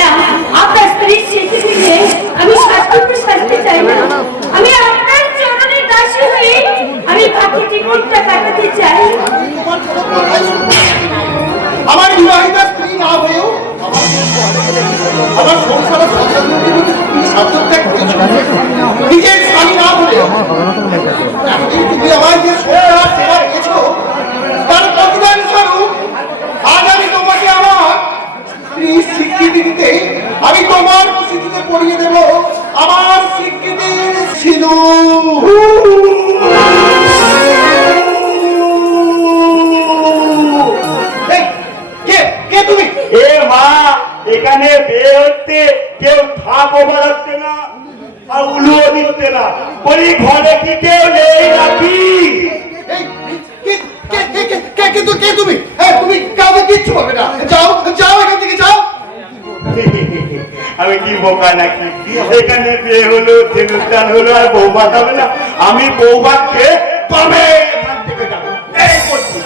না, আপনার স্ত্রীর স্বীকৃতিতে আমি শাস্তি চাই না। আমি আপনার চরণের দাসী হয়ে আমি বাকি জীবনটা কাটাতে চাই। আমার বিবাহিত স্ত্রী না হয়েও আমার সংসারের স্বার্থত্যাগ করেছ, নিজের স্বামী না হলেও এতদিন তুমি আমার যে সেবা দিয়েছ তার প্রতিদান স্বরূপ আজ আমি তোমাকে আমার স্ত্রীর স্বীকৃতি দিতে আমি তোমার স্মৃতিতে পড়িয়ে দেব আমার স্বীকৃতির সিঁদুর। এখানে বিয়ে হচ্ছে, কেউ থাকো বাড়াচ্ছে না আর উলুও দিচ্ছে না, বলি ঘরে কি কেউ নেই নাকি? কিন্তু কে তুমি? তুমি কাউকে কিচ্ছু বলবে না, যাও যাও এখান থেকে যাও। আমি কি বোকা নাকি? এখানে বিয়ে হলো, ছেলেটান হলো, আর বৌমা যাবে না? আমি বৌমাকে তবে এখান থেকে যাবো। এই করছি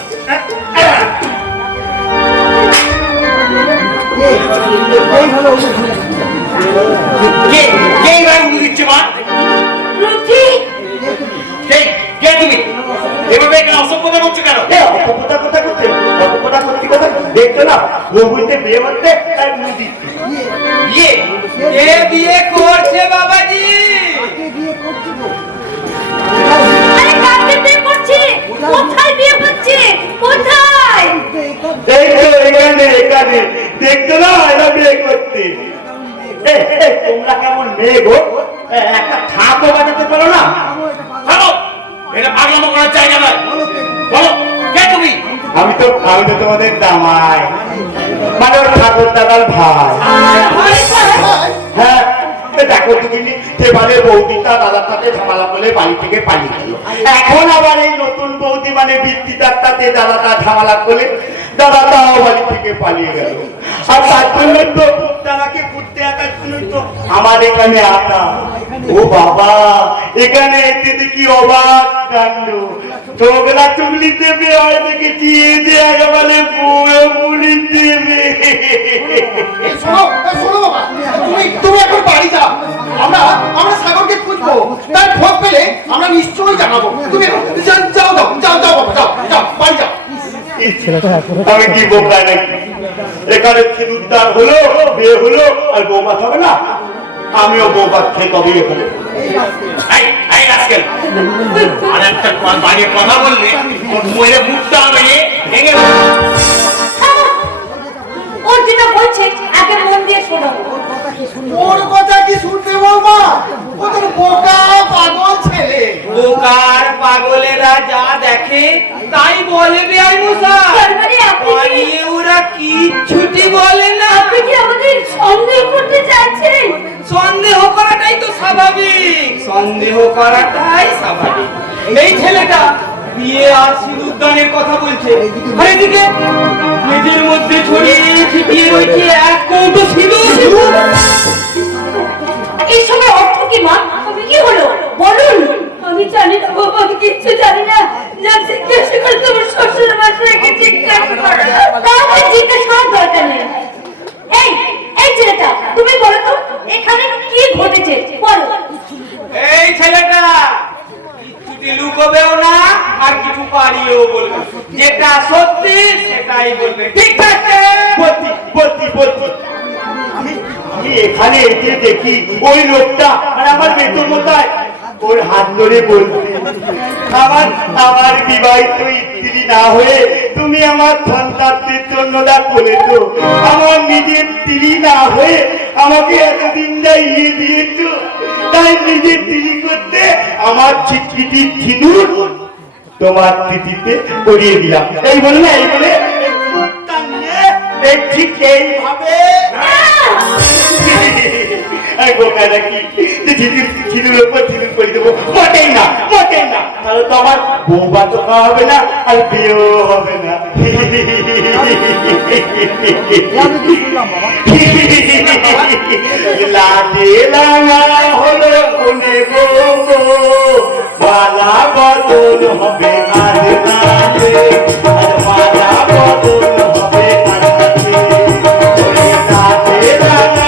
দেখছো না বিয়ে হচ্ছে বিয়ে করছে বাবাজি। এখানে দেখছো না এরা বিয়ে করতে। তোমরা কেমন মেয়ে গো, একটা ছাপও বাজাতে পারো না? এটা পাগলামো করার জায়গা নয়। বলো কে তুমি? আমি তো তোমাদের দামাই, মানে ওর ঠাকুর দাদার ভাই। হ্যাঁ দেখো তুমি, সেবারে বৌদিটা দাদার সাথে ঝামেলা করলে বাড়ি থেকে পালিয়ে গেল। এখন আবার এই নতুন বৌদি মানে বৃত্তিটার সাথে দাদাটা ঝামেলা করলে দাদাটাও বাড়ি থেকে পালিয়ে গেল। আর তার জন্য তো দাদাকে পুঁততে আসার জন্য তো আমার এখানে আসা। ও বাবা, এখানে এসে দেখি অবাক কাণ্ড। ছোকরা চুগলি দেবে হয় দেখেছি, যে একেবারে বুড়ো বুড়ি দেবে। তুমি এখন বাড়ি যাও, আমরা সাগরকে খুঁজবো, তার খোঁজ পেলে আমরা নিশ্চয়ই জানাবো। তুমি যাও যাও যাও যাও বাবা, যাও যাও বাড়ি যাও। আমি কি বোকা নাকি? এখানে উদ্ধার হলো, বিয়ে হলো, আর বৌমা হবে না? আমিও বৌমা খেয়ে কবে এখানে কথা বললে মুখটা ভেঙে ওর যেটা বলছে আগে মন দিয়ে শোনো। ওর কথা কি শুনতে বলবা? ও তোর বোকা পাগল ছেলে। বোকার পাগলেরা যা দেখে তাই বলে বেআই মশাই। মানে আপনি ওরা কিচ্ছুটি বলে না। আপনি কি আমাদের সন্দেহ করতে চাইছেন? সন্দেহ করাটাই তো স্বাভাবিক, সন্দেহ করাটাই স্বাভাবিক। এই ছেলেটা বিয়ে আর সিঁদুরদানের কথা বলছে, আর এদিকে নিজের মধ্যে ছড়িয়ে ছিটিয়ে রয়েছে এক কৌটো সিঁদুর। এই সময় অর্থ কি মা? তবে কি হলো বলুন। আমি জানি না বাবা, আমি কিচ্ছু জানি না। যা জিজ্ঞাসা করে তোমার শ্বশুর মশাইকে জিজ্ঞাসা করো। তাহলে জিজ্ঞাসা করার দরকার নেই। এই এই ছেলেটা, তুমি বলো তো এখানে কি ঘটেছে বলো। এই ছেলেটা কিছুটি লুকোবেও না আর কিছু পারিয়েও বলবে, যেটা সত্যি সেটাই বলবে। ঠিক আছে? আমি এখানে এসে দেখি ওই লোকটা আর আমার বেতন মতায় ওর হাত ধরে বলছি, আমার বিবাহিত স্ত্রী না হয়ে তুমি আমার সন্তানদের জন্য দা করেছো। আমার নিজের স্ত্রী না হয়ে আমাকে এতদিন যাইয়ে দিয়েছো, তাই নিজের স্ত্রী করতে আমার স্বীকৃতির সিঁদুর তোমার স্মৃতিতে পরিয়ে দিলাম। এই বলে না, এই বলে ঠিক এইভাবে মোটেই না, মোটেই না। তাহলে তো আমার বৌবা তো হবে না আর বিয়েও হবে না। লাটে লাঙা হলো কোনে গো, মালা বদল হবে আর নাচে, আর মালা বদল হবে আর নাচে। লাটে লাঙা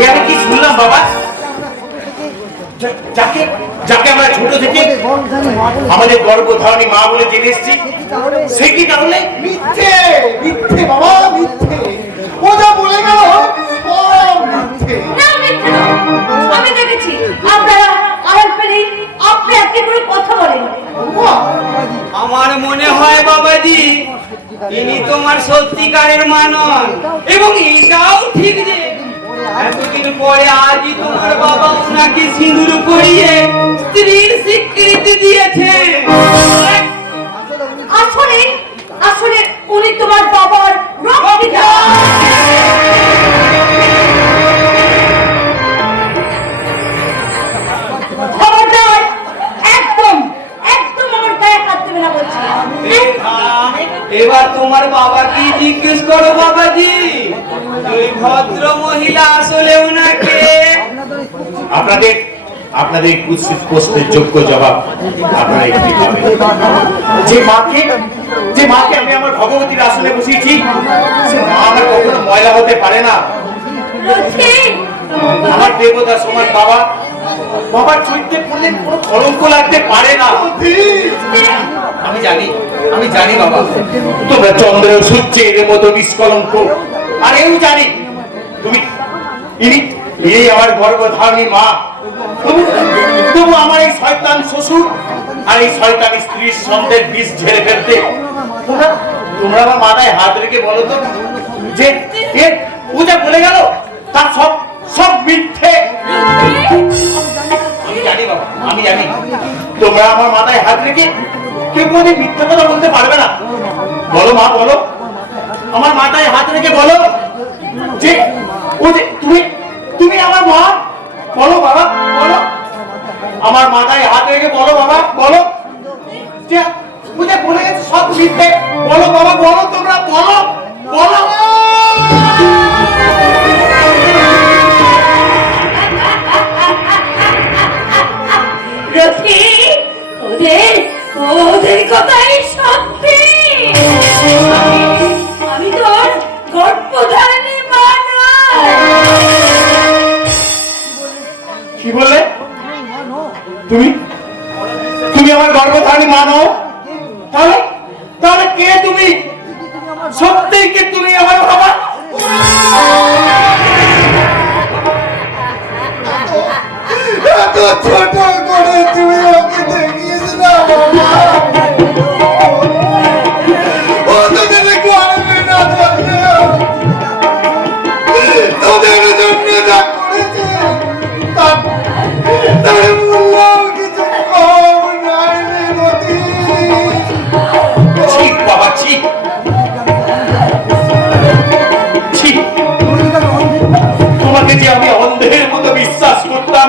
এ আমি কি শুনলাম বাবা? যাকে যাকে আমরা ছোট থেকে আমাদের গর্ভধারণী মা বলে জেনে এসেছি, সে কি তাহলে মিথ্যে মিথ্যে বাবা, মিথ্যে। ও যা বলে গেল সব মিথ্যে। না, মিথ্যে না। আমি দেখেছি আপনারা আড়াল পেলে আপনি একটি করে কথা বলেন। বাবা, আমার মনে হয় বাবাজি ইনি তোমার সত্যিকারের মা নন, এবং এটাও ঠিক যে এতদিন পরে আজই তোমার বাবা ওনাকে সিঁদুর পরিয়ে স্ত্রীর স্বীকৃতি দিয়েছে। আসলে আসলে উনি তোমার বাবার রক্ষিতা। খবরদার, একদম একদম আমার গায়ে হাত দেবে না বলছি। এবার তোমার বাবা কি জিজ্ঞেস করো বাবাজি, ওই ভদ্র মহিলা আসলে ওনাকে। আপনাদের আপনাদের কুৎসিত প্রশ্নের যোগ্য জবাব আপনারা একটি পাবেন। যে মাকে আমি আমার ভগবতীর আসনে বসিয়েছি, সে মা আমার কখনো ময়লা হতে পারে না। রথিন, আমার দেবতা সমান বাবা, বাবার চরিত্রে পড়লে কোনো কলঙ্ক লাগতে পারে না। আমি জানি বাবা, তোমরা চন্দ্র সূর্যের মতো নিষ্কলঙ্ক, আর এও জানি তুমি এই আমার গর্ভধারণী মা। তবু আমার এই শয়তান শ্বশুর আর এই শয়তান স্ত্রীর সন্দেহ বিষ ঝেড়ে ফেলতে তোমরা আমার মাথায় হাত রেখে বলো তো, যে ও যা বলে গেল তার সব মিথ্যে। আমি জানি বাবা, আমি জানি তোমরা আমার মাথায় হাত রেখে কেউ কোনোদিন মিথ্যা কথা বলতে পারবে না। বলো মা, বলো, আমার মাথায় হাত রেখে বলো যে ও যে তুমি আমার মা। বলো বাবা, বলো, আমার মাথায় হাত রেখে বলো বাবা, বলো যে ও যে বলে গেছে সব মিথ্যে। বলো বাবা, বলো, তোমরা বলো, বলো। রথিন, ওদের কথাই সত্যি। আমি তোর গর্ভধারণী মা নই। কি বললে? তুমি আমার গর্ভধারণী মা নও? তাহলে তাহলে কে তুমি? সত্যি কি তুমি আমার বাবা? এত ছোট করে তুমি ওকে দেখিয়েছিলে বাবা। ও তোদের করবে না, তোদের জন্য যা করেছে তার মূল্য কিছু কম নাই রে গতি। ঠিক বাবা, ঠিক ঠিক। তোমাকে যে আমি অন্ধের মতো বিশ্বাস করতাম,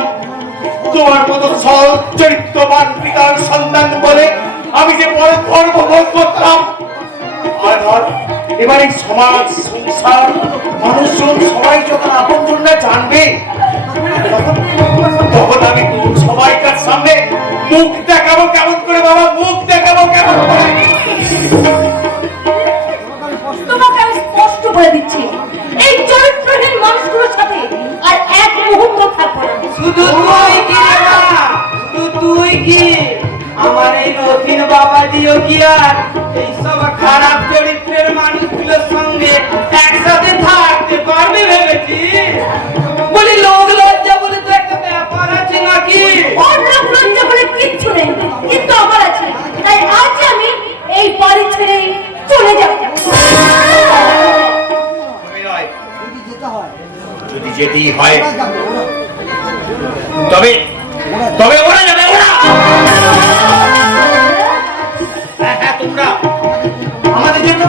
তোমার মতো সৎ চরিত্রবান পিতার সন্তান বলে আমি যে বড় গর্ববোধ করতাম, আর এবার এই সমাজ, সংসার, মানুষজন সবাই যখন আপনজনরা জানবে, তখন আমি সবাইকার সামনে মুখ দেখাবো কেমন করে বাবা, মুখ দেখাবো কেমন করে? তোমাকে আমি স্পষ্ট বলে দিচ্ছি, এই চরিত্রহীন মানুষগুলোর সাথে আর এক মুহূর্ত থাকবো না। শুধু তুই কি রে মা? তুই কি আমার এই রথিন বাবাজিও কি আর এইসব খারাপ চরিত্রের মানুষগুলোর সঙ্গে একসাথে থাকতে পারবে ভেবেছি? বলি লোক লজ্জা বলে তো একটা ব্যাপার আছে নাকি? ওর লোক লজ্জা বলে কিচ্ছু নেই, কিন্তু আমার আছে। তাই আজ আমি এই বাড়ি ছেড়ে চলে যাব। যদি যেতেই হয় তবে তবে ওরা যাবে, ওরা। হ্যাঁ, তোমরা আমাদের জন্য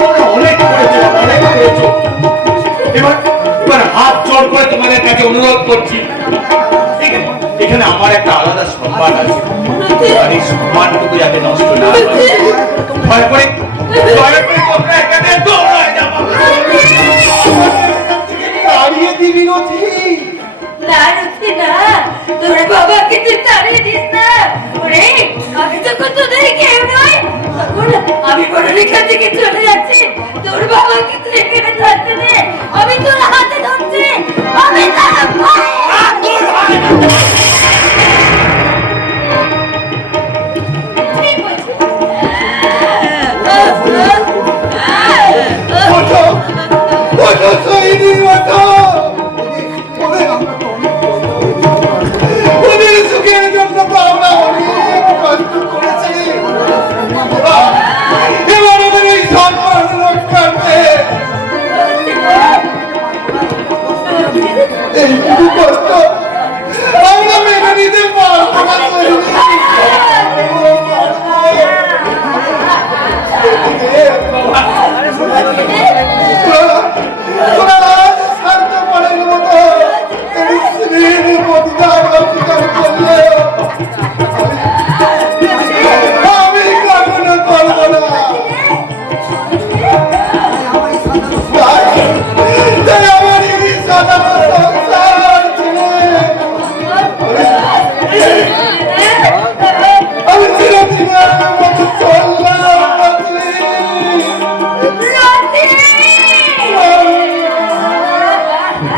তোমরা অনেক করেছো, অনেক করেছো। এবার হাত জোড় করে তোমাদের কাছে অনুরোধ করছি, এখানে আমার একটা আলাদা সম্মান আছে, আর এই সম্মানটুকু যাতে নষ্ট না হয়, দয়া করে তোমরা এখানে দৌড়ায় যাবো। তাড়িয়ে দিবি নথি। না রথি না, তোর বাবাকে তুই তাড়িয়ে দিস না। ওরে, আমি যখন তোদের কেউ নয়, তখন আমি বড় রেখা থেকে চলে যাচ্ছি।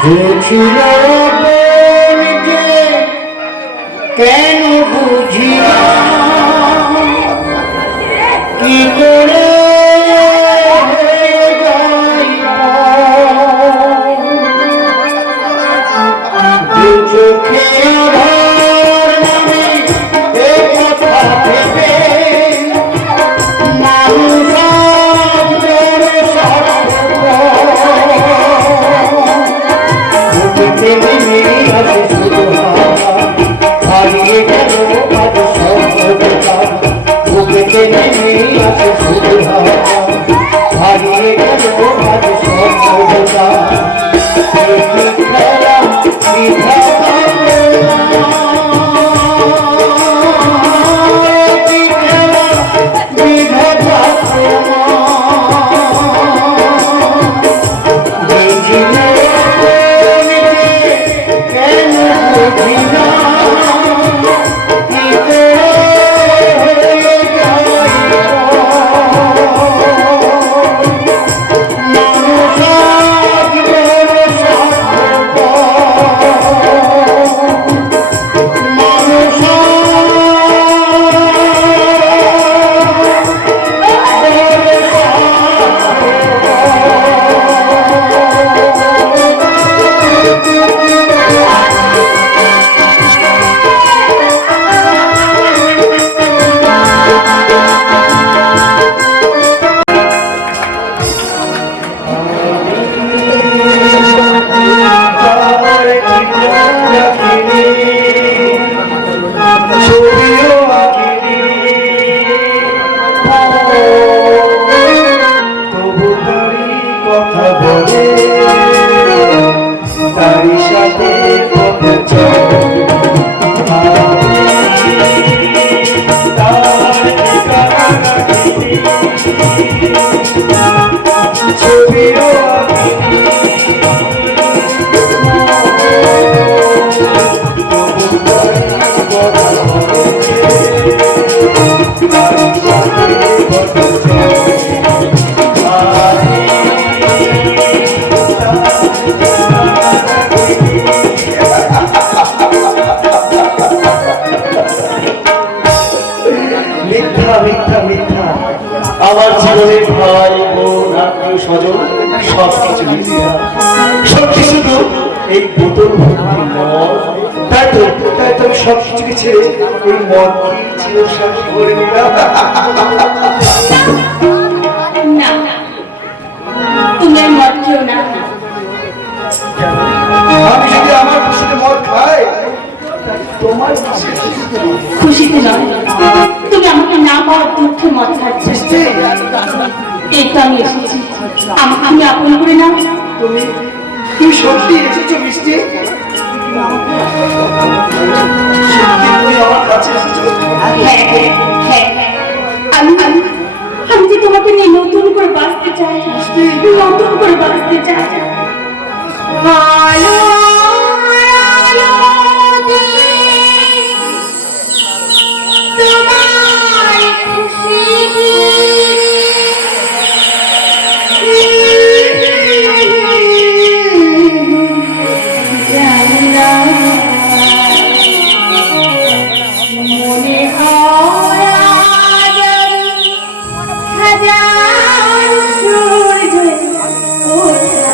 যে ছিল যে কেন বুঝি না কি করে চোখে আধার নামে এ কথা ভেবে মানুষ হারিয়ে গেল আজ সভ্যতা বুকেতে নেমে আছে শুধু হারিয়ে গেল আজ সভ্যতা খেলা আমার জীবনের ভাই বোন আত্মীয় স্বজন সবকিছু মিথ্যা সত্যি শুধু এই বোতল ভর্তি মদ তাই তো আমি সবকিছুকে ছেড়ে এই মদকে চিরশ্বাস করে নিলাম না তুমি আর মদ খেও না আমি যদি আমার খুশিতে মদ খাই তোমার খুশিতে নয় তুমি আমাকে না পাওয়ার দুঃখে মদ খাচ্ছিস এই তো আমি এসেছি আমাকে তুমি আপন করে নাও তুমি সত্যি এসেছো মিষ্টি তুমি আমার কাছে এসেছো হ্যাঁ আমি যে তোমাকে নিয়ে নতুন করে বাঁচতে চাই নতুন করে বাঁচতে চাই হাজার সূর্য ওঠা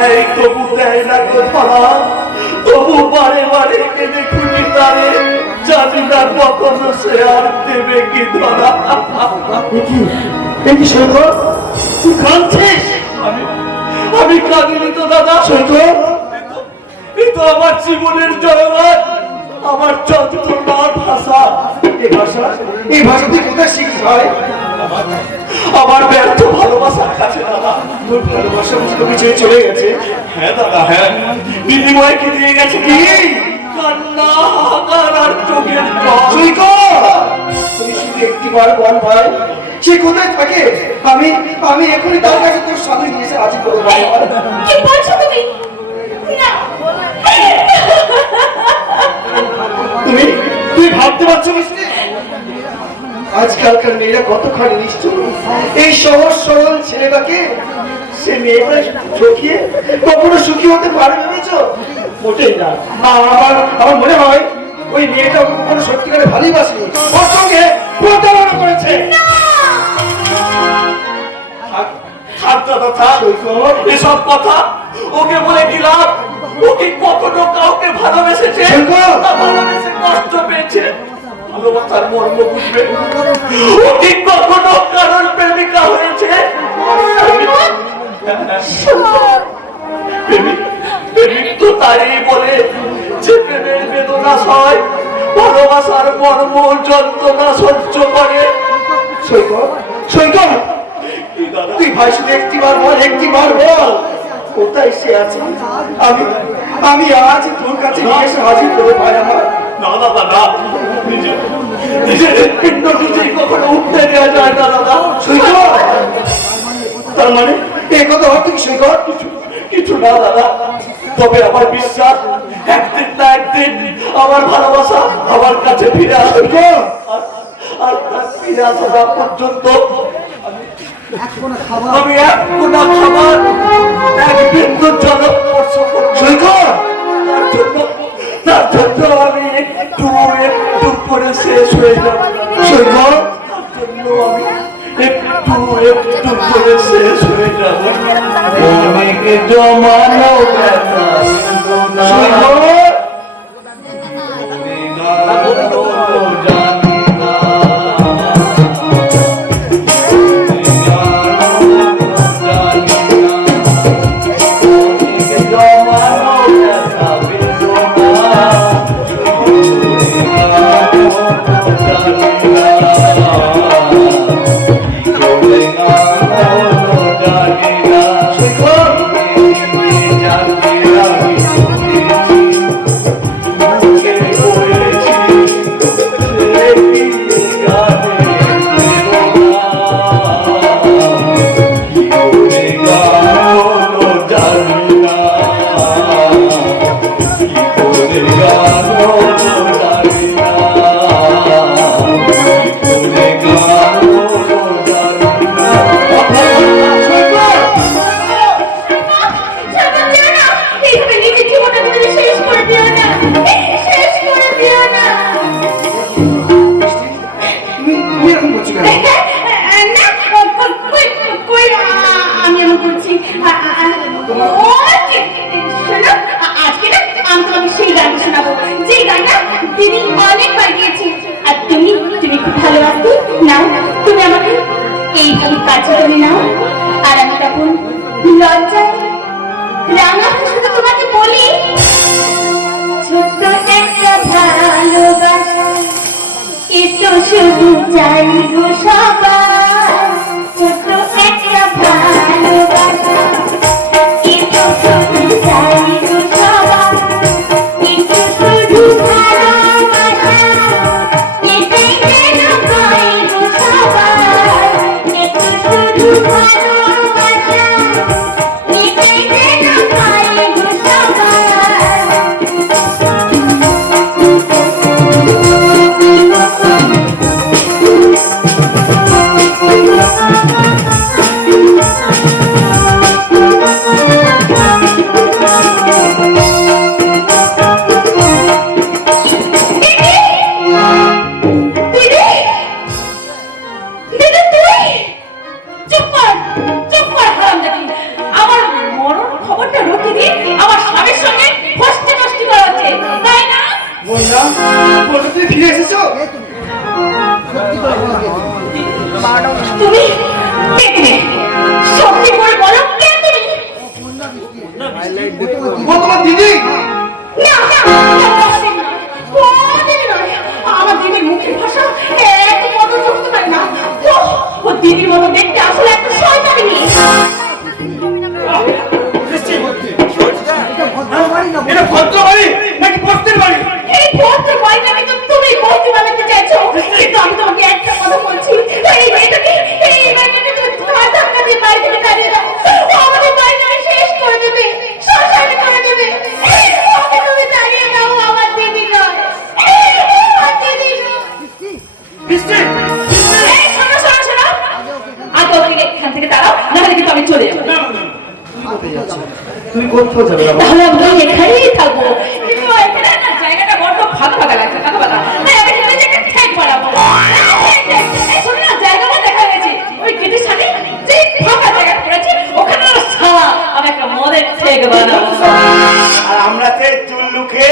দেয় তবু দেয় না গো ধরা, তবু বারে বারে কেঁদে খুঁটি তারে, জানি না কখনো সে আর দেবে কি ধরা। কি সৈকত, তুই কাঁদছিস? আমি কাঁদিনি তো দাদা। সৈকত, এই তো আমার জীবনের জয়গান, আমার যন্ত্রণার ভাষা। এই ভাষা তুই কোথায় শিখিস ভাই? আমার ব্যর্থ ভালোবাসার কাছে দাদা। তোর ভালোবাসা বুঝি তোকে ছেড়ে চলে গেছে? হ্যাঁ দাদা, হ্যাঁ। বিনিময়ে কি দিয়ে গেছে? কি কান্না, হাহাকার আর চোখের জল। সৈকত, তুই শুধু একটিবার বল ভাই, সে কোথায় থাকে? আমি এখনই তার কাছে তোর সামনে নিয়ে এসে হাজির করবো ভাই। কি বলছো তুমি? না, তুই ভাবতে পারছো মিষ্টি? আজকালকার মেয়েরা কতখানি নিষ্ঠুর। এই সহজ সরল ছেলেটাকে সে মেয়েটা ঠকিয়ে কখনো সুখী হতে পারে ভেবেছো? মোটেই না। আমার মনে হয় ওই মেয়েটা ওকে কখনো সত্যিকারে ভালোবাসেনি, ওর সঙ্গে প্রতারণা করেছে। থাক দাদা, থাক। এসব কথা ওকে বলে কি লাভ? ও কি কখনো কাউকে ভালোবেসেছে? না ভালোবেসে কষ্ট পেয়েছে? ভালোবাসার মর্ম বুঝবে? ও কি কখনো কারোর প্রেমিকা হয়েছে? প্রেমিক তো তাই বলে যে প্রেমের বেদনা সয়, ভালোবাসার মর্ম যন্ত্রণা সহ্য করে। সৈকত, সৈকত, তুই ভাই শুধু একটিবার বল কোথায় সে আছে? আমি আজ তোর কাছে নিয়ে এসে হাজির করবো ভাই আমার। না দাদা, না। নিজের পিণ্ড নিজেই কখনো উঠতে দেওয়া যায় না দাদা। সৈকত, তার মানে এ কথা অর্থ কি সৈকত? কিছু না দাদা, তবে আমার বিশ্বাস একদিন না একদিন আমার ভালোবাসা আমার কাছে ফিরে আসবে। আর তার ফিরে আসা না পর্যন্ত আমি এক কোনা খাবার, এক বিন্দু জল স্পর্শ করব। সৈকত, তার জন্য আমি একটু একটু করে শেষ হয়ে যাব। সৈকত, তার জন্য আমি একটু একটু করে শেষ হয়ে যাব। অনেক জমানো ব্যথা সৈকত, শুধু চাই গো সবার ছোট একটা ভালোবাসা, একটু শুধু চাই গো সবার, একটু শুধু ভালোবাসা, এটাই যেন পাই গো সবার, একটু শুধু ভালোবাসা, এটাই যেন পাই গো সবার। তুমি সত্যি করে বলো কে তুমি? ও তোমার দিদি? না না, আমার দিদির মুখের ভাষা এত মতো বুঝতে পারি না। ও দিদির মতো দেখতে আসলে একটা শয়তানি মেয়ে। এটা ভদ্র বাড়ি নাকি বস্তির বাড়ি? এই ভদ্র বাড়িটাকে তো তুমি বস্তি বানাতে চাইছো, কিন্তু আমি তোমাকে একটা কথা বলছি, এই মেয়েটাকে তুমি তোমার ধাক্কা দিয়ে বাড়ি থেকে তাড়িয়ে দাও। ও আমাদের বাড়িটাকে শেষ করে দেবে, শ্মশান করে দেবে। ওকে তুমি তাড়িয়ে দাও, আমার দিদি নয়, আমার দিদি নয়। বৃষ্টি এই শোনো শোনো শোনো, আগে ওকে এখান থেকে তাড়াও, নাহলে কিন্তু আমি চলে যাবো। তুমি কোথাও যাবে না? তাহলে আমি এখানেই থাকবো, কিন্তু এখানে না জায়গাটা বড্ড ফাঁকা ফাঁকা লাগছে, ফাঁকা ফাঁকা। তাই আমি এখানে যে একটা ঠেক বানাবো। এই শোনো না, জায়গাটা দেখা গেছে ওই গেটের সামনে যে ফাঁকা জায়গা পড়েছে, ওখানে সারা আমি একটা মদের ঠেক বানাবো। আর আমরা তে চুল্লুকে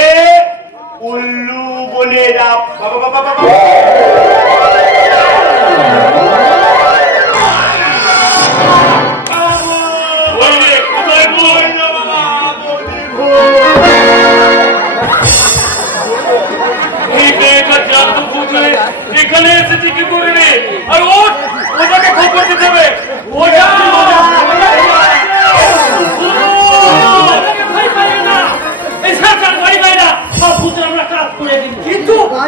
উল্লু বলে যাব। বাবা বাবা বাবা এখানে এসেছি কি করে রে? আর ওটাকে খবর দিতে হবে। ওটা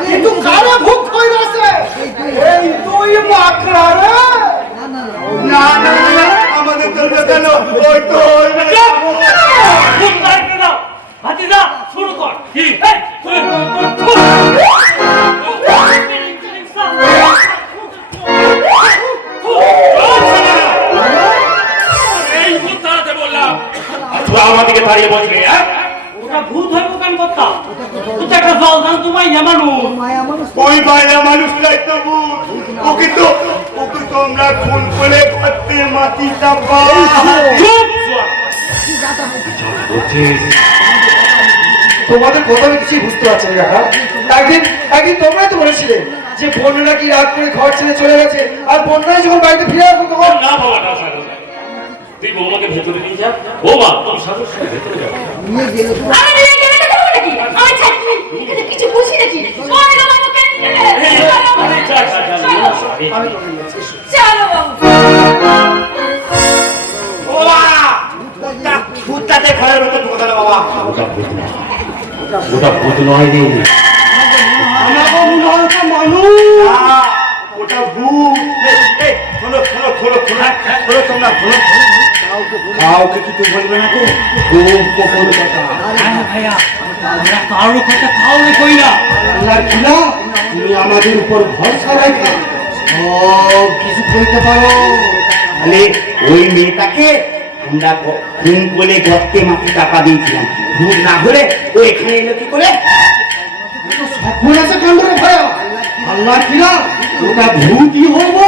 কিন্তু কারা ভূত কইরা আছে? এই তুই মাকড়া রে? না না না, আমাদের চলবে কেন? ওই তো ওই শুরু কর কি এই ভূত তাড়াতে বললাম, আমাদেরকে তাড়িয়ে বসবে। ওটা ভূত হইব কেন কথা? ওটা একটা জল দান তোমায় মানুষ। ওই বাইরা মানুষটাই তো ভূত। ওকে তো আমরা খুন করে করতে মাটি চাপা। তোমাদের কথা আমি কিছুই বুঝতে পারছি না। একদিন তোমরাই তো বলেছিলে যে বোন নাকি রাত করে ঘর ছেড়ে চলে গেছে, আর বোনরাই যখন বাড়িতে ফিরে আসবে তখন না বাবা না সাধু, তুই বৌমাকে ভেতরে নিয়ে যা। বৌমা তুমি সাধুর সাথে ভেতরে যাও। আমি নিয়ে গেলে তো হবে নাকি? আমি ছাড়ছি, এখানে কিছু বুঝি নাকি? চলে গেল আমাকে আমি চলে যাচ্ছি। চলো বাবু। ভূতটাতে ঘরের মতো ঢুকে গেল বাবা। ওটা ভূত নয় রে, ওটা ভূত। খোলো খোলো খোলো খোলো খোলো তোমরা খোলো। কাউকে কিছু বলবে না তো, খুব গোপন কথা। ভাইয়া আমরা কারোর কথা কাউরে কই না। আল্লাহর খিলা, তুমি আমাদের উপর ভরসা রাখা সব কিছু করতে পারো। তাহলে ওই মেয়েটাকে আমরা খুন করে গর্তে মাটি টাকা দিয়েছিলাম। ভূত না হলে ও এখানে এলো কি করে? সফল আছে কান্ডরে ভয়। আল্লাহর খিলা, ওটা ভূতই হবো।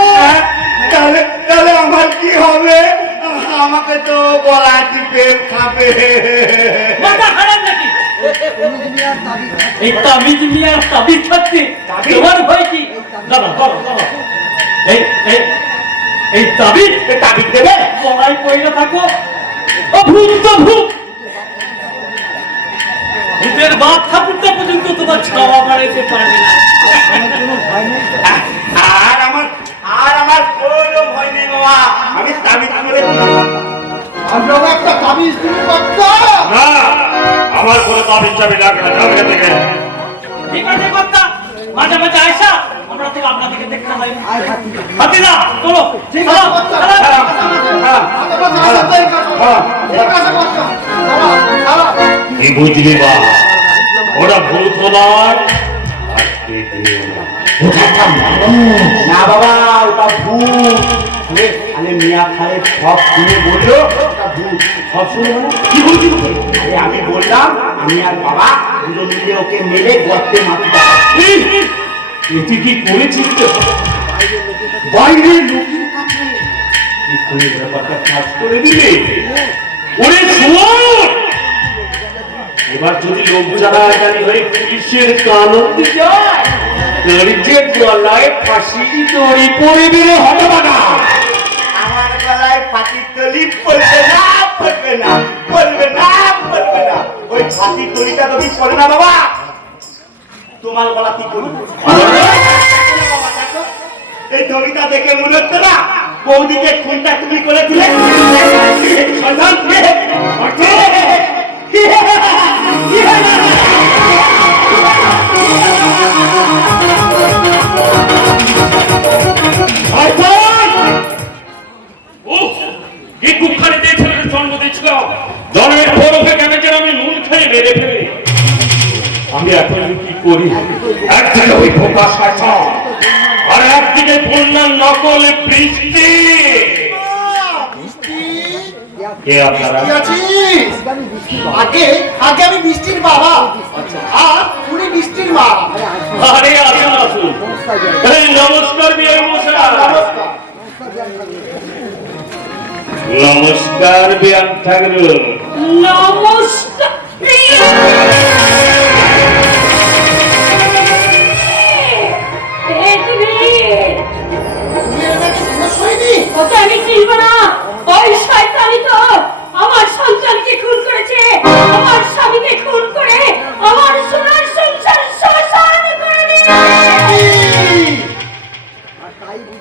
তাহলে তাহলে আমার কি হবে? আমাকে তো গলা টিপে খাবে। মাথা খারাপ নাকি? এই তাবিজ নিয়ে আর তাবিজ খাচ্ছে, তোমার ভয় কি? দাদা করো করো। এই তাবিজ তাবিজ দেবে? গলায় কইরা থাকো। ও ভূত তো ভূত, ভূতের বাপ ঠাকুরটা পর্যন্ত তোমার ছাওয়া বাড়াইতে পারবে না। আর আমার কোনো ভয় নেই বাবা। আমি তাবিজ করে আমরা একটা তাবিজ দিতে পারতাম। না, আমার কোনো তাবিজ চাবি লাগবে না। যাবে থেকে ঠিক আছে কথা, মাঝে মাঝে আয়সা আমরা তো আপনাদেরকে দেখতে পাই। হাতিদা চলো, ঠিক আছে বাচ্চা। কি বুঝলি বা? ওরা ভূত হবার না বাবা, ওটা ভূত। আরে মিয়া খালে সব শুনে বললো ওটা ভূত। সব শুনে বলো কি বলছি? আমি বললাম আমি আর বাবা দুজন মিলে ওকে মেরে গর্তে মাটি টাকা। তুই কি করেছিস? বাইরে লোকের কাছে ব্যাপারটা কাজ করে দিলে ওরে শুয়োর! এবার যদি লোক যারা জানি হয়ে পুলিশের কান অব্দি যায়, তোর যে গলায় ফাঁসি দড়ি পড়বে রে হতভাগা। আমার গলায় ফাঁসির দড়ি পড়বে না, পড়বে না, পড়বে না, পড়বে না। ওই ফাঁসির দড়িটা যদি পড়ে না বাবা, তোমার গলা কি করবে? এই দড়িটা দেখে মনে হচ্ছে না বৌদিকে খুনটা তুমি করেছিলে। সন্ধান দিয়ে আমি এখন কি করি? একদিকে ওই ফোকা শয়তান, আর একদিকে বন্যার নকল বৃষ্টি। কে আপনারা? কি আছিস? আগে আমি বৃষ্টির বাবা, আর উনি বৃষ্টির মা। আরে আসুন আসুন। এই নমস্কার বিয়ে মশাই। নমস্কার বিয়ান ঠাকুর। নমস্কার। ওকে আমি চিনব না। ওই শয়তানি তো আমার সন্তানকে খুন করেছে, আমার স্বামীকে খুন করে আমার সোনার সংসার শ্মশান করে দিয়েছে।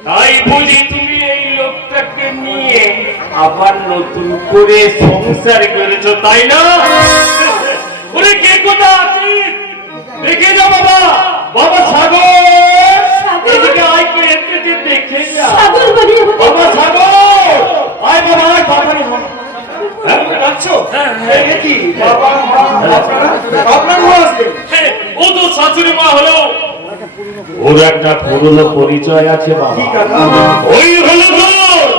তাই বুঝি তুমি এই লোকটাকে নিয়ে আবার নতুন করে সংসার করেছো, তাই না? ওরে কে কোথা আছিস? দেখে যা বাবা। বাবা সাগর, এদিকে আয়, কে এসেছে দেখে যা। সাগর বানিয়ে বাবা সাগর, আয় বাবা, আয় তাড়াতাড়ি হন। হ্যাঁ, ডাকছো? হ্যাঁ, এ কি? বাবা, মা, আপনারা ঘর আসলেন? ও তো শাশুড়ি মা হলো। ওর একটা পুরনো পরিচয় আছে বাবা। ওই হলো তোর,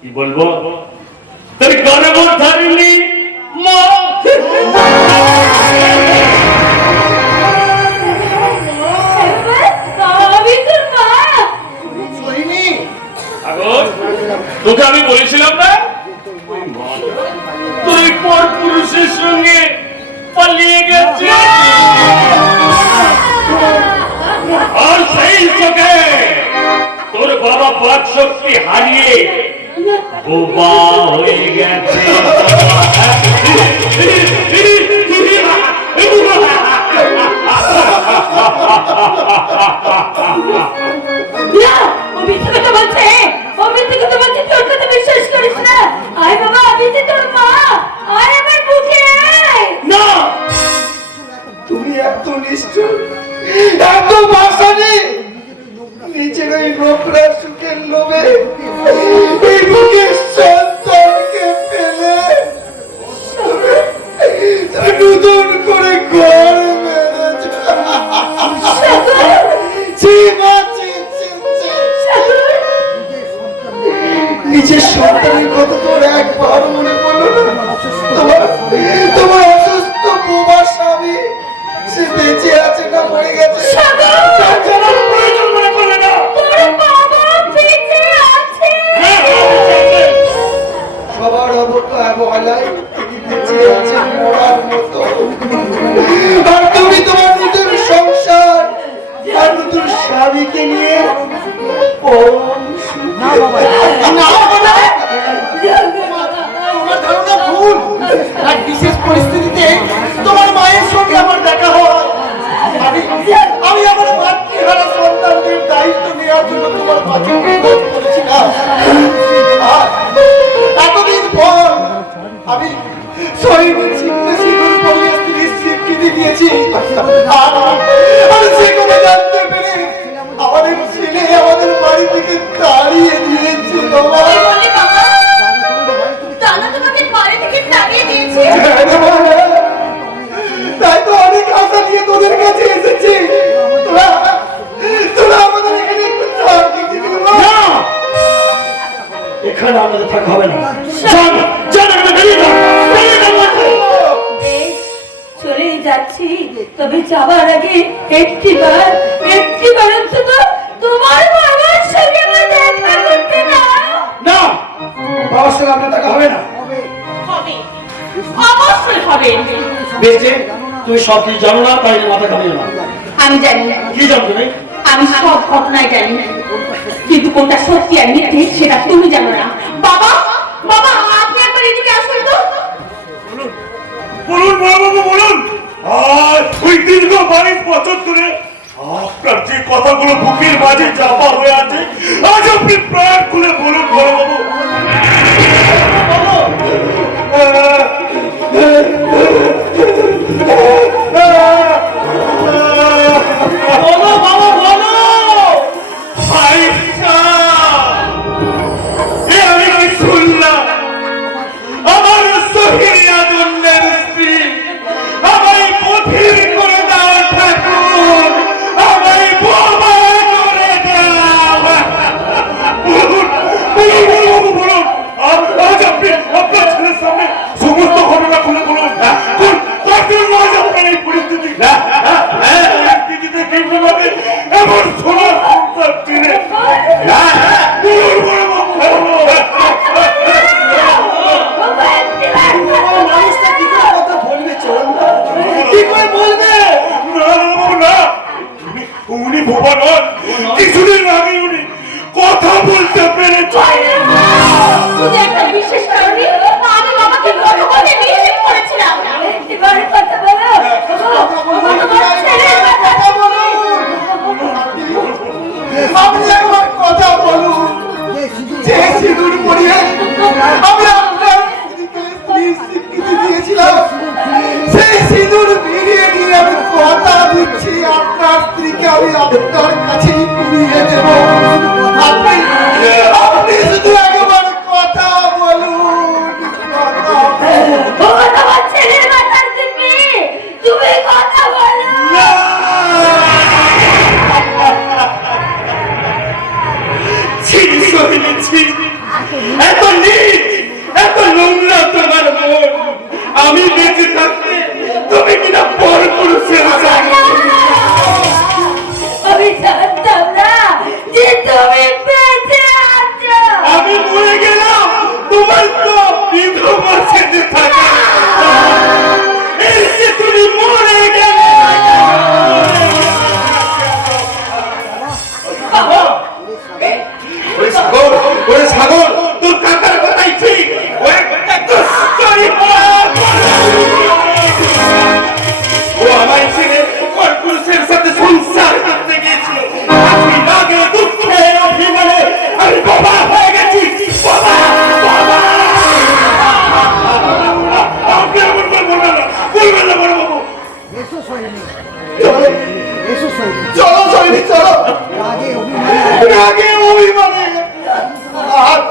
কি বলবো, তোর গর্ব ধারিনি মা। আমি তোর মা। তোকে আমি বলেছিলাম না তুই পর পুরুষের সঙ্গে পালিয়ে গেছে, আর সেই চোখে তোর বাবা বাক শক্তি হারিয়ে বোবা হয়ে গেছে। না, ও মিথ্যে কথা বলছে। ও মিথ্যে কথা বলছে, তোর কথা বিশ্বাস করিস না। আয় বাবা, আমি যে তোর মা। আয় আমার বুকে আয়। না, তুমি এত নিষ্ঠুর, এত ভাষণে, নিজের ওই নোংরা সুখের লোভে এই বুকের সন্তানকে ফেলে নতুন করে ঘর মেরেছ। নিজের সন্তানের কথা তোর একবার মনে পড়লো না? তোমার অসুস্থ বোবা স্বামী সে বেঁচে আছে না মরে গেছে? তার জানার প্রয়োজন মনে করলে না? তোর বাবা বেঁচে আছে। সবার অবহেলায় বেঁচে আছে মরার মতো। আর তুমি তোমার নতুন সংসার আর নতুন স্বামীকে নিয়ে না বাবা, না বাবা, তোমার ধারণা ভুল। এক বিশেষ পরিস্থিতিতে তোমার মায়ের সঙ্গে আমার দেখা হয়। আমি আমার মাতৃহারা সন্তানদের দায়িত্ব নেওয়ার জন্য তোমার মাকে অনুরোধ করেছিলাম। এতদিন পর আমি শহীদের সিংহ পরিয়ে স্ত্রীর স্বীকৃতি দিয়েছি। আমি সে কথা জানতে পেরে আমাদের ছেলে আমাদের বাড়ি থেকে তাড়িয়ে দিয়েছে। বাবা, দাদা তোমাকে বাড়ি থেকে তাড়িয়ে দিয়েছে। তাই তো অনেক আশা নিয়ে তোদের কাছে এসেছি। তোরা আমাদের এখানে একটু থাকতে দিবি না? এখানে আমাদের থাকা হবে না। চলে যাচ্ছি, তবে যাবার আগে একটিবার অন্তত তোমার বাবার সঙ্গে আমার দেখা করতে দাও। না, বাবার সঙ্গে আপনার দেখা হবে না। হবে, অবশ্যই হবে। বেঁচে তুমি সব কিছু জানো না, তাই মাথা কামিও না। আমি জানি কি জানতো নেই? আমি সব ঘটনায় জানি, কিন্তু কোনটা সত্যি আর মিথ্যে সেটা তুমি জানো না। বাবা, বাবা, আপনি একবার এদিকে আসুন তো। বলুন বড়বাবু বলুন। আর ওই দীর্ঘ 22 বছর ধরে আপনার যে কথাগুলো বুকের মাঝে চাপা হয়ে আছে, আজ আপনি প্রাণ খুলে বলুন বড়বাবু। বলো বাবা বলো। আয়েশা, এ আমি শুনলাম আমার সহিয়া দুন্নের স্ত্রী আমায় কঠিন করে দাও ঠাকুর, আমায় বোমা করে দাও। বলুন বলুন বলুন, আজ আপনি আপনার ছেলের সামনে সমস্ত ঘটনা খুলে বলুন। তার জন্য আজ আপনার এই পরিস্থিতি। পরিস্থিতিতে কেন্দ্র করে এমন সোনার সংসার ছিঁড়ে বলুন মানুষটা কি করে কথা বলবে চরণ? কি করে বলবে? উনি বোবা নন, কিছুদিন আগে উনি কথা বলতে পেরেছে। শুধু একটা বিশেষ কারণে আমি বাবাকে বড় করে নিষেধ করেছিলাম। এবারে কথা বলো। তোমার ছেলের কথা আপনি একবার কথা বলুন। যে সিঁদুর পরিয়ে আমি আপনার স্ত্রীর স্বীকৃতি দিয়েছিলাম, সেই সিঁদুর ফিরিয়ে দিয়ে আমি কথা দিচ্ছি আপনার স্ত্রীকে আমি আপনার কাছেই ফিরিয়ে দেব। আপনি আপনি শুধু একবার কথা বলুন। তোমার ছেলের মাথার দিকে তুমি কথা বলো। এত নীচ, এত নোংরা তোমার মন। আমি বেঁচে থাকতে তুমি কিনা পর পুরুষের আমি জানতাম না যে তুমি বেঁচে আছো। আমি মরে গেলাম, তোমার তো বিধবা সেজে থাকে। এই যে তুমি মরে গেলে ওরে সাগর, তোর কাকার কথাই ঠিক। ও আমায় ছেড়ে পরপুরুষের সাথে সংসার করতে গিয়েছিল। আমি রাগে দুঃখে অভিমানে আমি বাবা হয়ে গেছি। বাবা বাবা, আপনি এমন করে বলবেন না, বলবেন না বড়বাবু। চলো সৈনিক চলো। রাগে অভিমানে হাত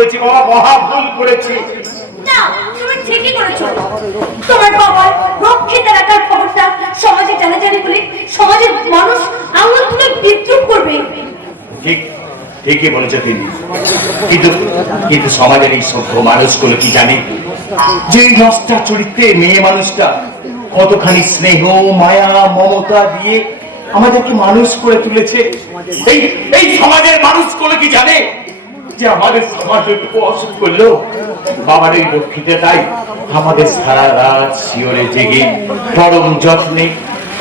করেছি বাবা, মহা ভুল করেছি। না, তুমি ঠিকই করেছো। তোমার বাবার রক্ষিতা রাখার খবরটা সমাজে জানাজানি বলে সমাজের মানুষ আঙুল তুলে বিদ্রুপ করবে। ঠিক, ঠিকই বলেছে তিনি। কিন্তু কিন্তু সমাজের এই সভ্য মানুষগুলো কি জানে যে এই নষ্টা চরিত্রে মেয়ে মানুষটা কতখানি স্নেহ, মায়া, মমতা দিয়ে আমাদেরকে মানুষ করে তুলেছে? এই এই সমাজের মানুষগুলো কি জানে যে আমাদের সমাজ একটু অসুখ করলো বাবার এই রক্ষিতাটাই আমাদের সারা রাত শিওরে জেগে পরম যত্নে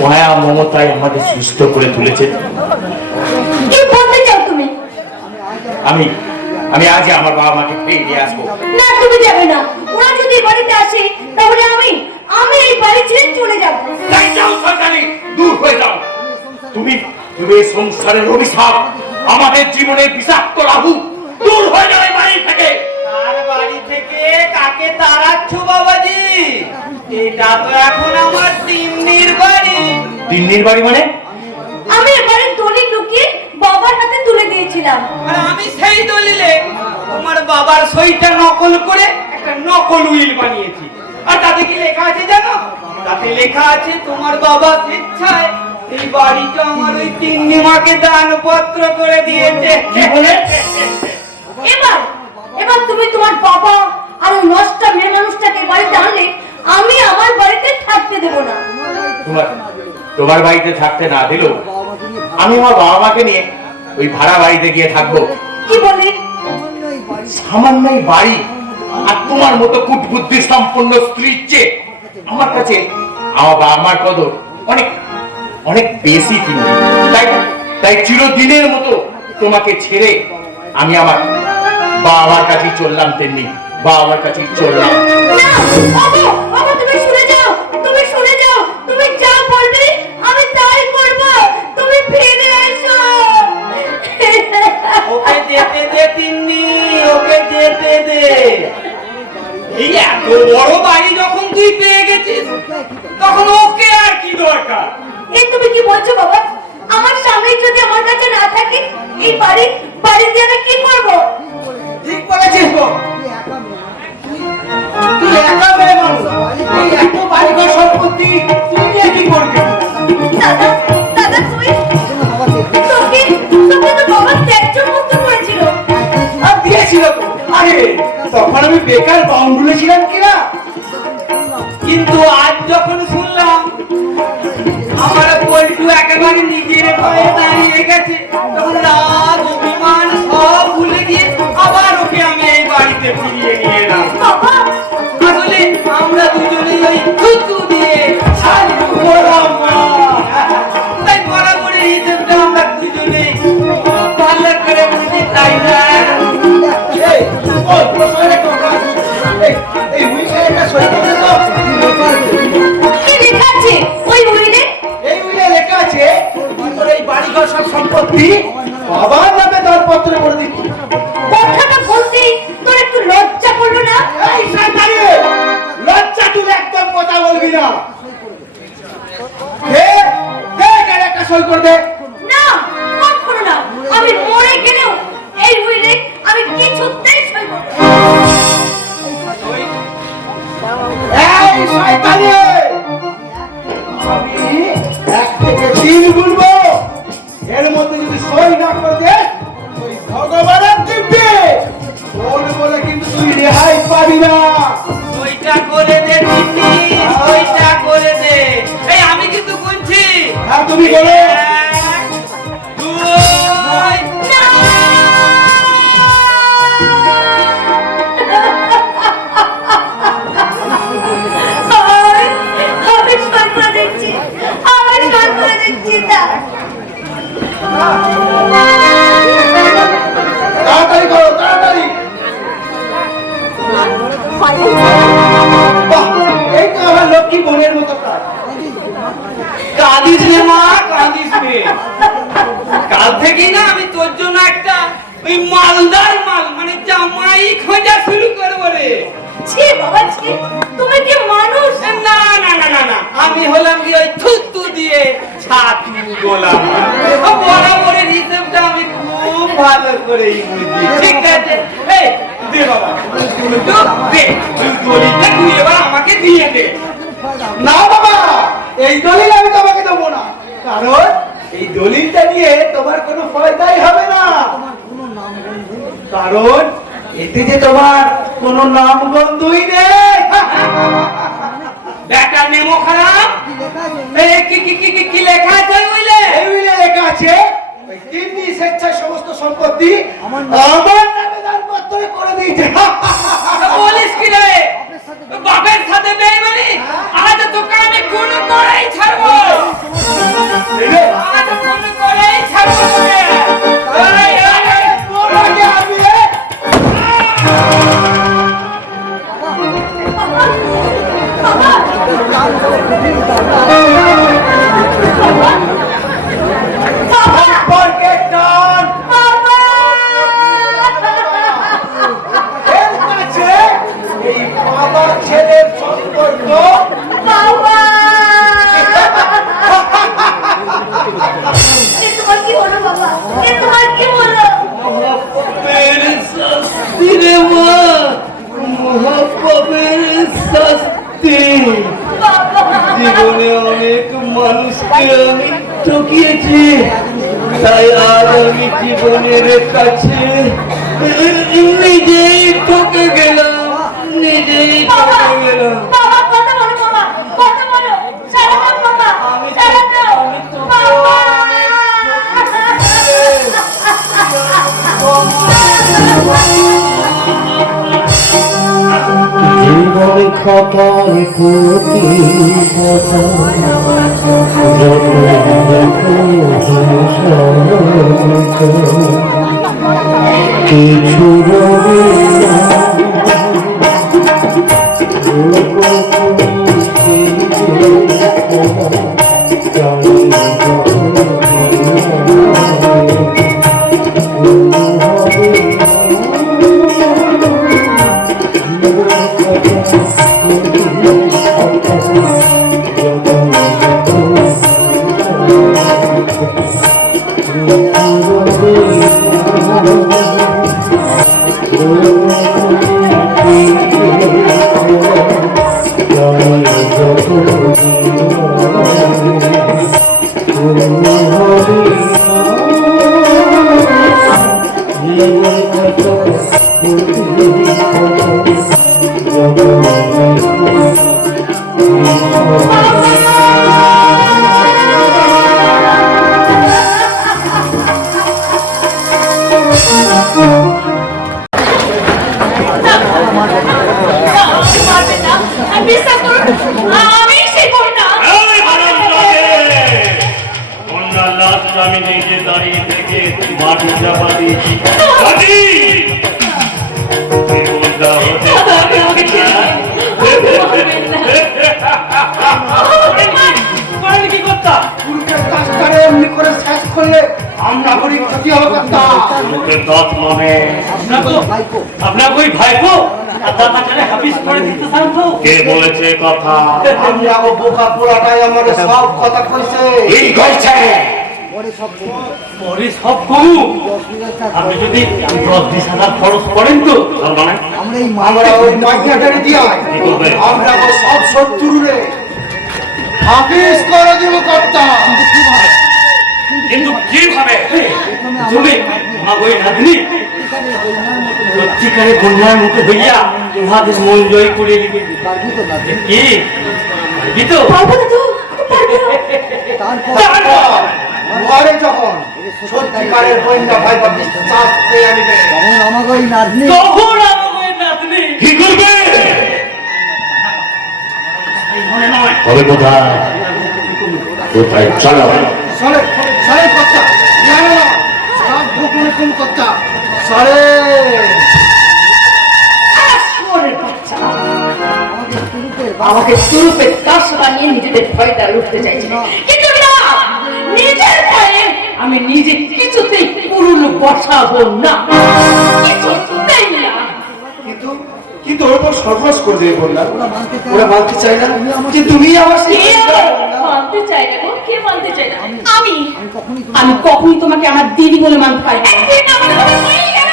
মায়া মমতায় আমাদের সুস্থ করে তুলেছে। কি বলতে চাও তুমি? আমি আমি আজ আমার বাবা মাকে ফিরিয়ে নিয়ে আসবো। না, তুমি যাবে না। ওরা যদি এই বাড়িতে আসে তাহলে আমি এই বাড়ি ছেড়ে চলে যাব। তাই যাও সরকারি, দূর হয়ে যাও। তুমি তুমি এই সংসারের অভিশাপ, আমাদের জীবনের বিষাক্ত রাহু, দূর হয়ে যাও এই বাড়ি থেকে। আর বাড়ি থেকে কাকে তাড়াচ্ছ বাবাজি? এটা তো এখন আমার তিন্নির বাড়ি। তিন্নির বাড়ি মানে? আমি এবারে দলিল লুকিয়ে বাবার হাতে তুলে দিয়েছিলাম। আর আমি সেই দলিলে তোমার বাবার সইটা নকল করে একটা নকল উইল বানিয়েছি। আর তাতে কি লেখা আছে জানো? তাতে লেখা আছে তোমার বাবা স্বেচ্ছায় এই বাড়িটা আমার ওই তিন্নিমাকে দানপত্র করে দিয়েছে। কি বলে? এবার তুমি তোমার বাবা আর ওই নষ্টা মেয়ে মানুষটাকে বাড়িতে আনলে আমি আমার বাড়িতে থাকতে দেব না। তোমার বাড়িতে থাকতে না দিলেও আমি আমার বাবা মাকে নিয়ে ওই ভাড়া বাড়িতে গিয়ে থাকবো। কি বলি? সামান্য এই বাড়ি আর তোমার মতো কুটবুদ্ধি সম্পন্ন স্ত্রীর চেয়ে আমার কাছে আমার বাবা মার কদর অনেক অনেক বেশি। তাই তাই চিরদিনের মতো তোমাকে ছেড়ে আমি আমার বাবার কাছেই চললাম। তেমনি বাবার কাছেই চললাম। বাবা, তুমি শুনে যাও, তুমি শুনে যাও, তুমি যা বলবে আমি তাই করব। তুমি ফিরে এসো। ওকে যেতে দে তিন্নি, ওকে যেতে দে। এই এত বড় বাড়ি যখন তুই পেয়ে গেছিস তখন ওকে আর কি দরকার? এই তুমি কি বলছো বাবা? আমার স্বামী যদি আমার কাছে না থাকে এই বাড়ি দিয়ে আমি কি করব? ঠিক বলেছিস গো। তুই একা মেয়ে মানুষ, এই এত বাড়িঘর সম্পত্তি তুই নিয়ে কি করবি? দাদা তোকে তো বাবা ত্যায্য মুক্ত করেছিল। আর দিয়েছিল তো। আরে তখন আমি বেকার বাউন্ডুলে ছিলাম কিনা। কিন্তু আজ যখন শুনলাম আমার পল্টু একেবারে নিজের পায়ে দাঁড়িয়ে গেছে, তখন রাগ অভিমান সব ভুলে গিয়ে আবার ওকে আমি এই বাড়িতে ফিরিয়ে নিয়ে এলাম। বাবা, আসলে আমরা দুজনেই ওই থুতু দিয়ে ছাড়ি পড়লাম। তাই বরাবরের হিসেবটা আমরা দুজনেই ভালো করে বুঝি, তাই না? কি লেখা আছে ওই উইলে? এই উইলে লেখা আছে তোর এই বাড়িঘর সব সম্পত্তি বাবার নামে দরপত্র করে দিচ্ছি। কথাটা বলতে তোর একটু লজ্জা করলো না? এই সরকারি, লজ্জা তুই একদম কথা বলবি না। একটা সই করে দে। না, কখনো না। আমি মরে গেলেও এই উইলে আমি কিছুতেই সই করব না। এই শয়তানি, আমি 1 থেকে 3 বলবো, এর মধ্যে যদি সই না করে দে ওই ভগবানের দিব্যে তোর বলে কিন্তু তুই রেহাই পাবি না। ওইটা করে দে দিদি, ওইটা করে দে। এই আমি কিন্তু গুনছি। হ্যাঁ তুমি বলো। 1, 2, আমি সই করে দিচ্ছি, আমি সই করে দিচ্ছি না। তাড়াতাড়ি করো, তাড়াতাড়ি। বাহ, এই তো আমার লক্ষ্মী বোনের মতো কাজ। কাঁদিস রে মা, কাঁদিস রে। কাল থেকেই না আমি তোর জন্য একটা ওই মালদার মাল মানে জামাই খোঁজা শুরু করবো রে। ছি বাবা, ছি, তুমি কি মানুষ? না না না না না, আমি হলাম কি ওই থুতু দিয়ে ছাতু গোলাম। বরাবরের হিসেবটা আমি খুব ভালো করেই বুঝি। ঠিক আছে, এই দে বাবা উল্টো দে ওই দলিলটা তুই এবার আমাকে দিয়ে দে। না বাবা, এই দলিল আমি তোমাকে দেবো না, কারণ এই দলিলটা নিয়ে তোমার কোনো ফায়দাই হবে না। কারণ এতে যে তোমার কোনো নামগন্ধই নেই। বেটা নেমো খারাপ কি লেখা আছে বুঝলে? এই উইলে লেখা আছে, ওই তিন্নি স্বেচ্ছায় সমস্ত সম্পত্তি আমার নামে দানপত্র করে দিয়েছে। বলিস কি রে বাপের সাথে বেইমানি? আজ তোকে আমি খুন করেই ছাড়বো, আজ খুন করেই ছাড়বো তোকে। এই, এই, এই, তোরাকে আমি সম্পর্কের টান এর কাছে এই বাবা ছেলের সম্পর্ক তোমার কি হলো বাবা? তোমার কি হলো? মহাপাপের শাস্তি রে মা, মহাপাপের শাস্তি। জীবনে অনেক মানুষকে আমি ঠকিয়েছি, তাই আর আমি জীবনের কাছে নিজেই ঠকে গেলাম, নিজেই ঠকে গেলাম। বাবা কথা বলো বাবা, কথা বলো। ছাড়ো না বাবা, ছাড়ো না বাবা। জীবন খাতায় প্রতি কিছু আমি নিজে দাঁড়িয়ে থেকে মাটি চাপা দিয়েছি। কি করতা? পুরুষের কাজটারে এমনি করে শেষ করলে আমরা করি ক্ষতি হবে কথা। মুখের দাঁত মানে আপনার ওই ভাইপো হাফিজ করে দিতে চান তো? কে বলেছে কথা? আমরা ও বোকা পোলাটাই আমাদের সব কথা কইছে। এই কইছে পরে সব কমু। আপনি যদি 10-20,000 খরচ করেন তো তার মানে আমরা ওই মাইয়াটারে দিয়া কি করবে? আমরা ও সব শত্রুরে হাফিজ করে দিব কর্তা। কিন্তু কিভাবে? তুমি ওই নাতনি সত্যিকারে বন্যার মুখে হইয়া তোমাদের মন জয় করে দিবে কি পারবি তো? পারবো না তো, পারবো। ঘরে যখন সত্যিকারের বন্যা ভাই বা বিশ্বাস পেয়ে আনিবে তখন আমাকে ওই নাতনি কি করবে? এই মনে নয় তবে কোথায় কোথায় চলো সরে সরে কর্তা জানো না সব গোপনে কোন কর্তা সরে আমাকে তুরুপে কাশ বানিয়ে নিজেদের ভয়টা লুটতে চাইছে, কিন্তু না, নিজের ভয়ে আমি নিজে কিছুতেই পুরনো বসাবো না, কিছুতেই না। কিন্তু কিন্তু ওর উপর সর্বনাশ করে দেবে বললাম ওরা মানতে চায় না যে তুমি আমার কে মানতে চাই না গো? কে মানতে চাই না? আমি কখনই তোমাকে আমার দিদি বলে মানতে পারি না। একদিন আমার সাথে হয়ে গেল,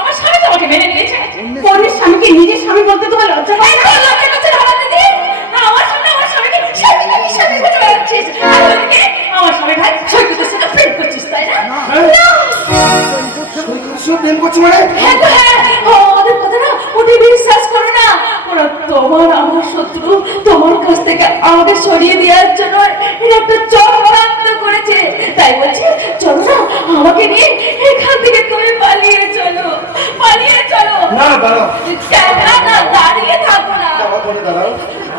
আমার সাথে আমাকে মেনে নিয়েছে। পরের স্বামীকে নিজের স্বামী বলতে তোমার লজ্জা হয় না? লজ্জা করছে না আমার দিদি? আমার সামনে আমার স্বামীকে স্বামী খুঁজে বেড়াচ্ছিস, আর ওদিকে আমার স্বামী ভাই সৈকতের সাথে প্রেম করছিস, তাই না? প্রেম করছো মানে? হ্যাঁ গো, হ্যাঁ। ওদের কথা না ওদের বিশ্বাস করো না। ওরা তোমার আমার শত্রু, তোমার কাছ থেকে আমাকে সরিয়ে দেওয়ার জন্য এরা একটা চক্রান্ত করেছে। তাই বলছি চলো না, আমাকে নিয়ে এখান থেকে তুমি পালিয়ে চলো, পালিয়ে চলো। না দাঁড়াও, না দাঁড়িয়ে থাকো না। আমার পরে দাঁড়াও।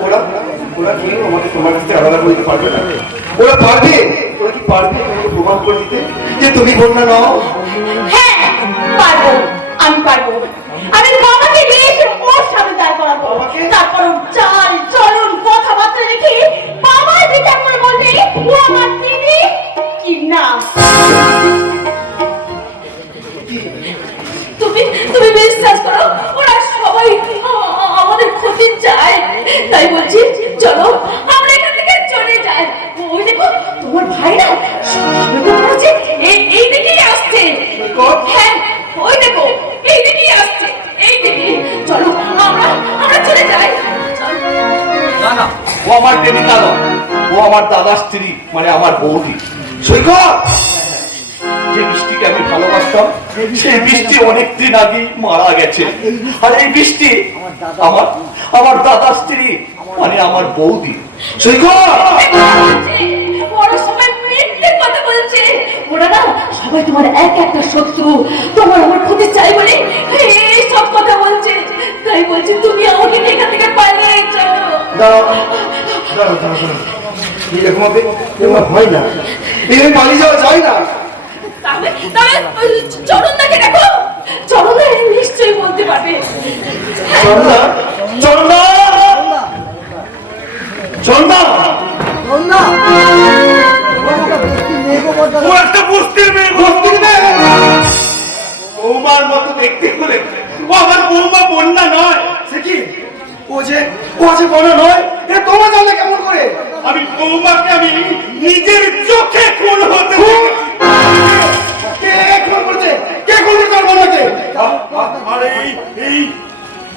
ওরা ওরা কেউ আমাকে তোমার কাছে আলাদা করতে পারবে না। ওরা পারবে, ওরা কি পারবে তোমাকে প্রমাণ করে দিতে যে তুমি বন্যা নও? হ্যাঁ পারবো, আমি পারবো। আমি বাবাকে নিয়ে এসে ওর সামনে দাঁড় করাবো। তারপর চাল চলন কথাবার্তা রেখে বাবার বিচার করে বলবে ও আমার দিদি কি না। তুমি তুমি বিশ্বাস করো, ওরা সবাই আমাদের ক্ষতি চায়। তাই বলছি চলো আমরা এখান থেকে চলে যাই। ওই দেখো তোমার ভাই না এই দিকেই আসছে। হ্যাঁ ওই দেখো এই দিকেই আসছে, এই দিকে। চলো আমরা চলে যাই। না না, ও আমার প্রেমিকা নয়, ও আমার দাদার স্ত্রী, মানে আমার বৌদি সৈকত। যে বৃষ্টিকে আমি ভালোবাসতাম সেই বৃষ্টি অনেকদিন আগে মারা গেছে, আর এই বৃষ্টি আমার দাদার স্ত্রী, মানে আমার বৌদি সৈকত। বড় সবাই মিথ্যে কথা বলছে। ওরা না সবাই তোমার এক একটা শত্রু, তোমার আমার ক্ষতি চাই বলে এই সব কথা বলছে। তাই বলছি তুমি আমাকে এখান থেকে পালিয়ে চলো। দাঁড়াও দাঁড়াও দাঁড়াও, এরকম হবে হয় না, এরকম পালিয়ে যাওয়া যায় না। তবে চরণদাকে দেখো, চরণদা নিশ্চয়ই বলতে পারবে। চন্দা চন্দা চন্দা, ও একটা বস্তির মেয়ে, বস্তির মেয়ে। বৌমার মতো দেখতে হলে ও আমার বৌমা বন্যা নয়। সে কি ও যে বড় নয়, এ তোমার জানলে কেমন করে? আমি বৌমাকে আমি নিজের চোখে খুন হতে কে খুন করছে? কে খুন করছে তোর বোনকে? আর এই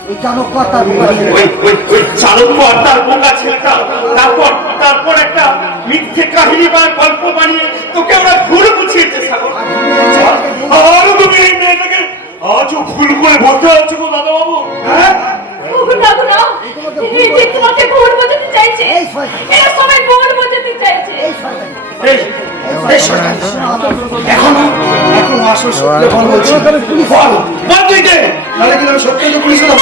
ওই চালক কথা ওই চালক আর তার বোকা ছেলেটা তারপর একটা মিথ্যে কাহিনী বা গল্প বানিয়ে তোকে ওরা ভুল বুঝিয়েছে সাগর। আর তুমি এই মেয়েটাকে আজও ভুল করে বলতে হচ্ছে গো দাদা বাবু। হ্যাঁ তোমাকে ভুল বোঝাতে চাইছে, এরা সবাই ভুল বোঝাতে চাইছে। এখনো আসল সত্য বল বলছি। বল তুই দে, নাহলে কিন্তু আমি সত্যি পুলিশ না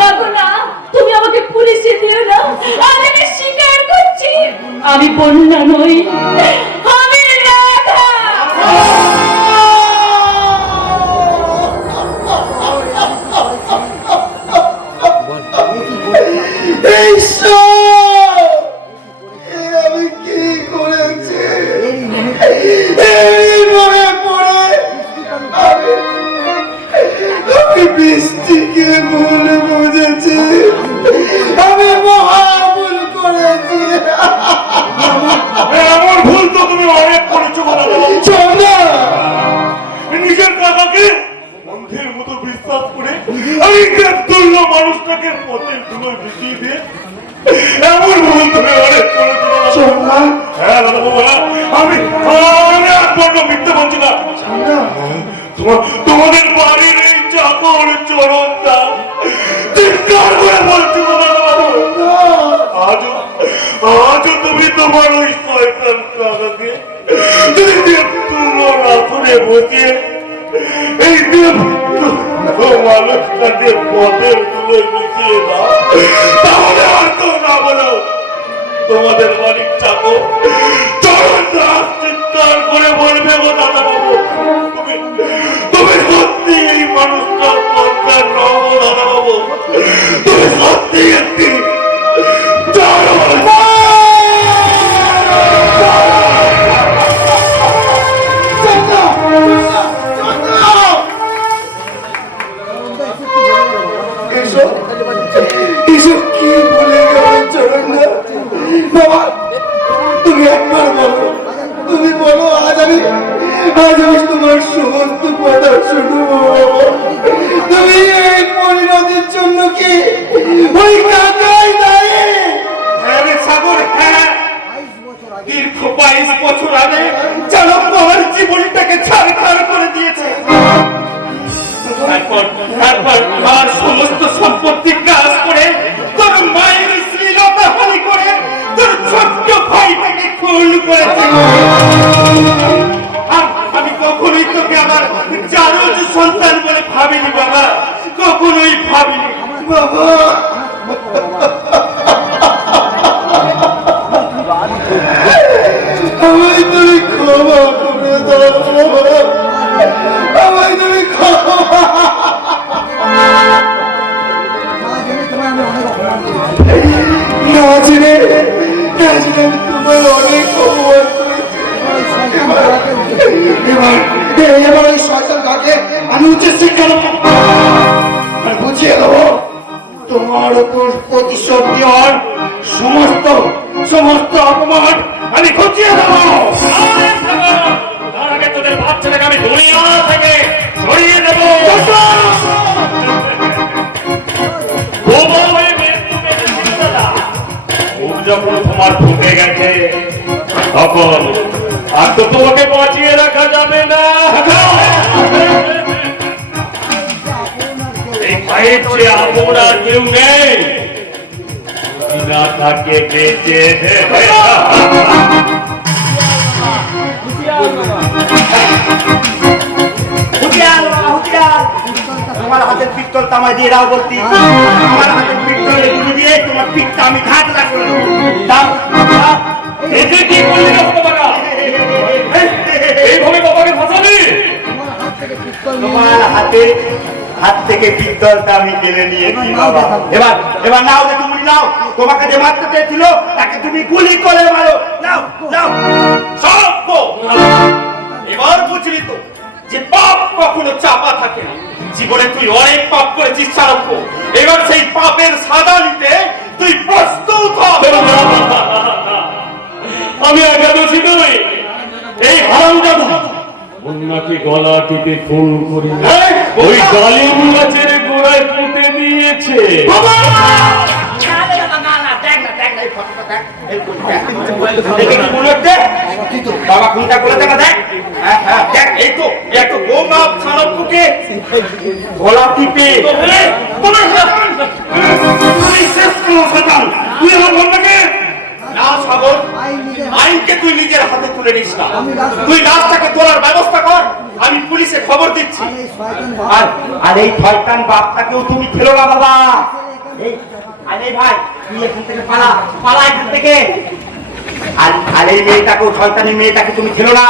বাবু না, তুমি আমাকে পুলিশে দিও না। আমি স্বীকার করছি আমি বন্যা নই, আমি রাধা। আমি কি করেছি? এই মনে পড়ে আমি বৃষ্টিকে ভুল বুঝেছি, আমি মহা ভুল করেছি। এমন ভুল তো তুমি অনেক করেছো গো দাদা বাবু। চন্দা নিজের কাকাকে অন্ধের মতো বিশ্বাস করে আমি তুল্য মানুষটাকে পথের ধুলোয় ভিজিয়ে দিয়ে এমন ভুল তুমি অনেক করেছো দাদা বাবু। চন্দা হ্যাঁ দাদা বাবু, হ্যাঁ, আমি আর বড্ড মিথ্যে বলছি না। তোমাদের বাড়ির এই চাকর চরণটা চিৎকার করে বলছি গো দাদা বাবু। আজও তুমি তোমার ওই শয়তান কাকাকে যদি তুল্য রাসনে বসিয়ে এই মানুষটাকে পথের তুলে মিশিয়ে দাও, তাহলে আর তো না বলো তোমাদের মালিক চাকর চরণ দাস চিৎকার করে বলবে গো দাদা বাবু, তুমি সত্যি এই মানুষটা পথের নও গো দাদা বাবু, তুমি সত্যি একটি তুমি একবার বলো, তুমি বলো আজ আমি তোমার সমস্ত কথা শুনবো। 22 বছর আগে চালক আমার জীবনটাকে ছাড়খাড় করে দিয়েছে। তারপর আমার সমস্ত সম্পত্তি কাজ করে তোর মায়ের শ্লীলতা হানি করে তোর ছোট্ট ভাইটাকে খুন করেছে। আমি কখনোই তোকে আমার জারজ সন্তান বলে ভাবিনি বাবা, কখনোই ভাবিনি বাবা। আমায় তুমি ক্ষমা করে দাও, আমায় তুমি ক্ষমা। না জেনে আমি তোমায় অনেক অপমান করেছি। এবার ওই শয়তান কাকে আমি উচিত শিক্ষা দেবো আর বুঝিয়ে দেবো তোমার উপর প্রতিশোধ দেওয়ার সমস্ত অপমান আমি ঘটিয়ে দেবো। তার আগে তোদের বাচ্চাটাকে আমি দুনিয়া থেকে সরিয়ে দেবো। যখন তোমার ঢুকে গেছে তখন আর তো তোমাকে বাঁচিয়ে রাখা যাবে না। এই ভাইয়ের চেয়ে আপন আর কেউ নেই, না থাকে বেঁচে দেবে। তোমার হাতের পিস্তল তামায় দিয়ে দাও বলতি, আমার হাতের পিস্তল এগুলো দিয়ে তোমার পিঠটা আমি ঘাটলা করে দেবো। দাও দাও। এতে কি করলি না বাবা? এইভাবে বাবাকে ফাঁসাবি? তোমার হাত থেকে পিস্তলটা আমি কেড়ে নিয়েছি বাবা। এবার নাও যে তুমি নাও, তোমাকে যে মারতে চেয়েছিল তাকে তুমি গুলি করে মারো। নাও নাও। সব এবার বুঝলি তো যে পাপ কখনো চাপা থাকে না। জীবনে তুই অনেক পাপ করেছিস চারক্য, এবার সেই পাপের সাজা নিতে তুই প্রস্তুত হ। আমি একাদশী নই, এই হারামজাদা অন্যকে গলা টিপে খুন করি ওই ডালিম গাছের গোড়ায় পুঁতে দিয়েছে। বাবা কোনটা করে দেখা দেখ। দেখ এই তো একটা বোমা চালককে গলা টিপে তুই আমার বন্ধুকে না সাগর, আইনকে তুই নিজের হাতে তুলে নিস না। তুই লাশটাকে তোলার ব্যবস্থা কর, আমি পুলিশে খবর দিচ্ছি। আর এই শয়তান বাপটাকেও তুমি খেলো না বাবা। আরে ভাই তুই এখান থেকে পালা পালা এখান থেকে। আর এই মেয়েটাকেও শয়তানি মেয়েটাকে তুমি খেলো না।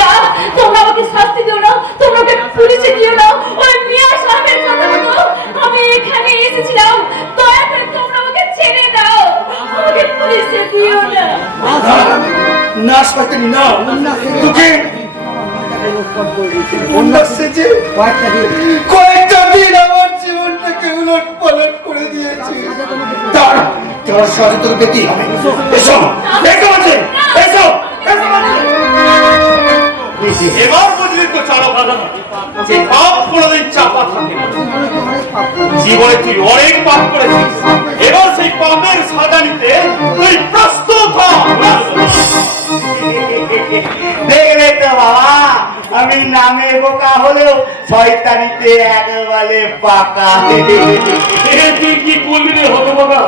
না, তোমরা আমাকে শাস্তি দিও না, তোমরা ওকে পুলিশে দিও না। ওই মিয়া সাহেবের কথা মতো আমি এখানে এসেছিলাম, দয়া করে তোমরা আমাকে ছেড়ে দাও, আমাকে পুলিশে দিও না। না শয়তানি না, তোকে কয়েকটা দিন আমার জীবনটাকে উলট পালট করে দিয়েছি। তার সাথে তোর বেটি হবে। এসো দেখো আছে, এসো এবার বুঝলি তো চালক দাদা যে পাপ কোনোদিন চাপা থাকে না। জীবনে তুই অনেক পাপ করেছিস, এবার সেই পাপের সাজা নিতে তুই প্রস্তুত হ। দেখলে তো বাবা, আমি নামে বোকা হলেও শয়তানিতে একবারে পাকা। তুই কি করবি রে হতো বাবা?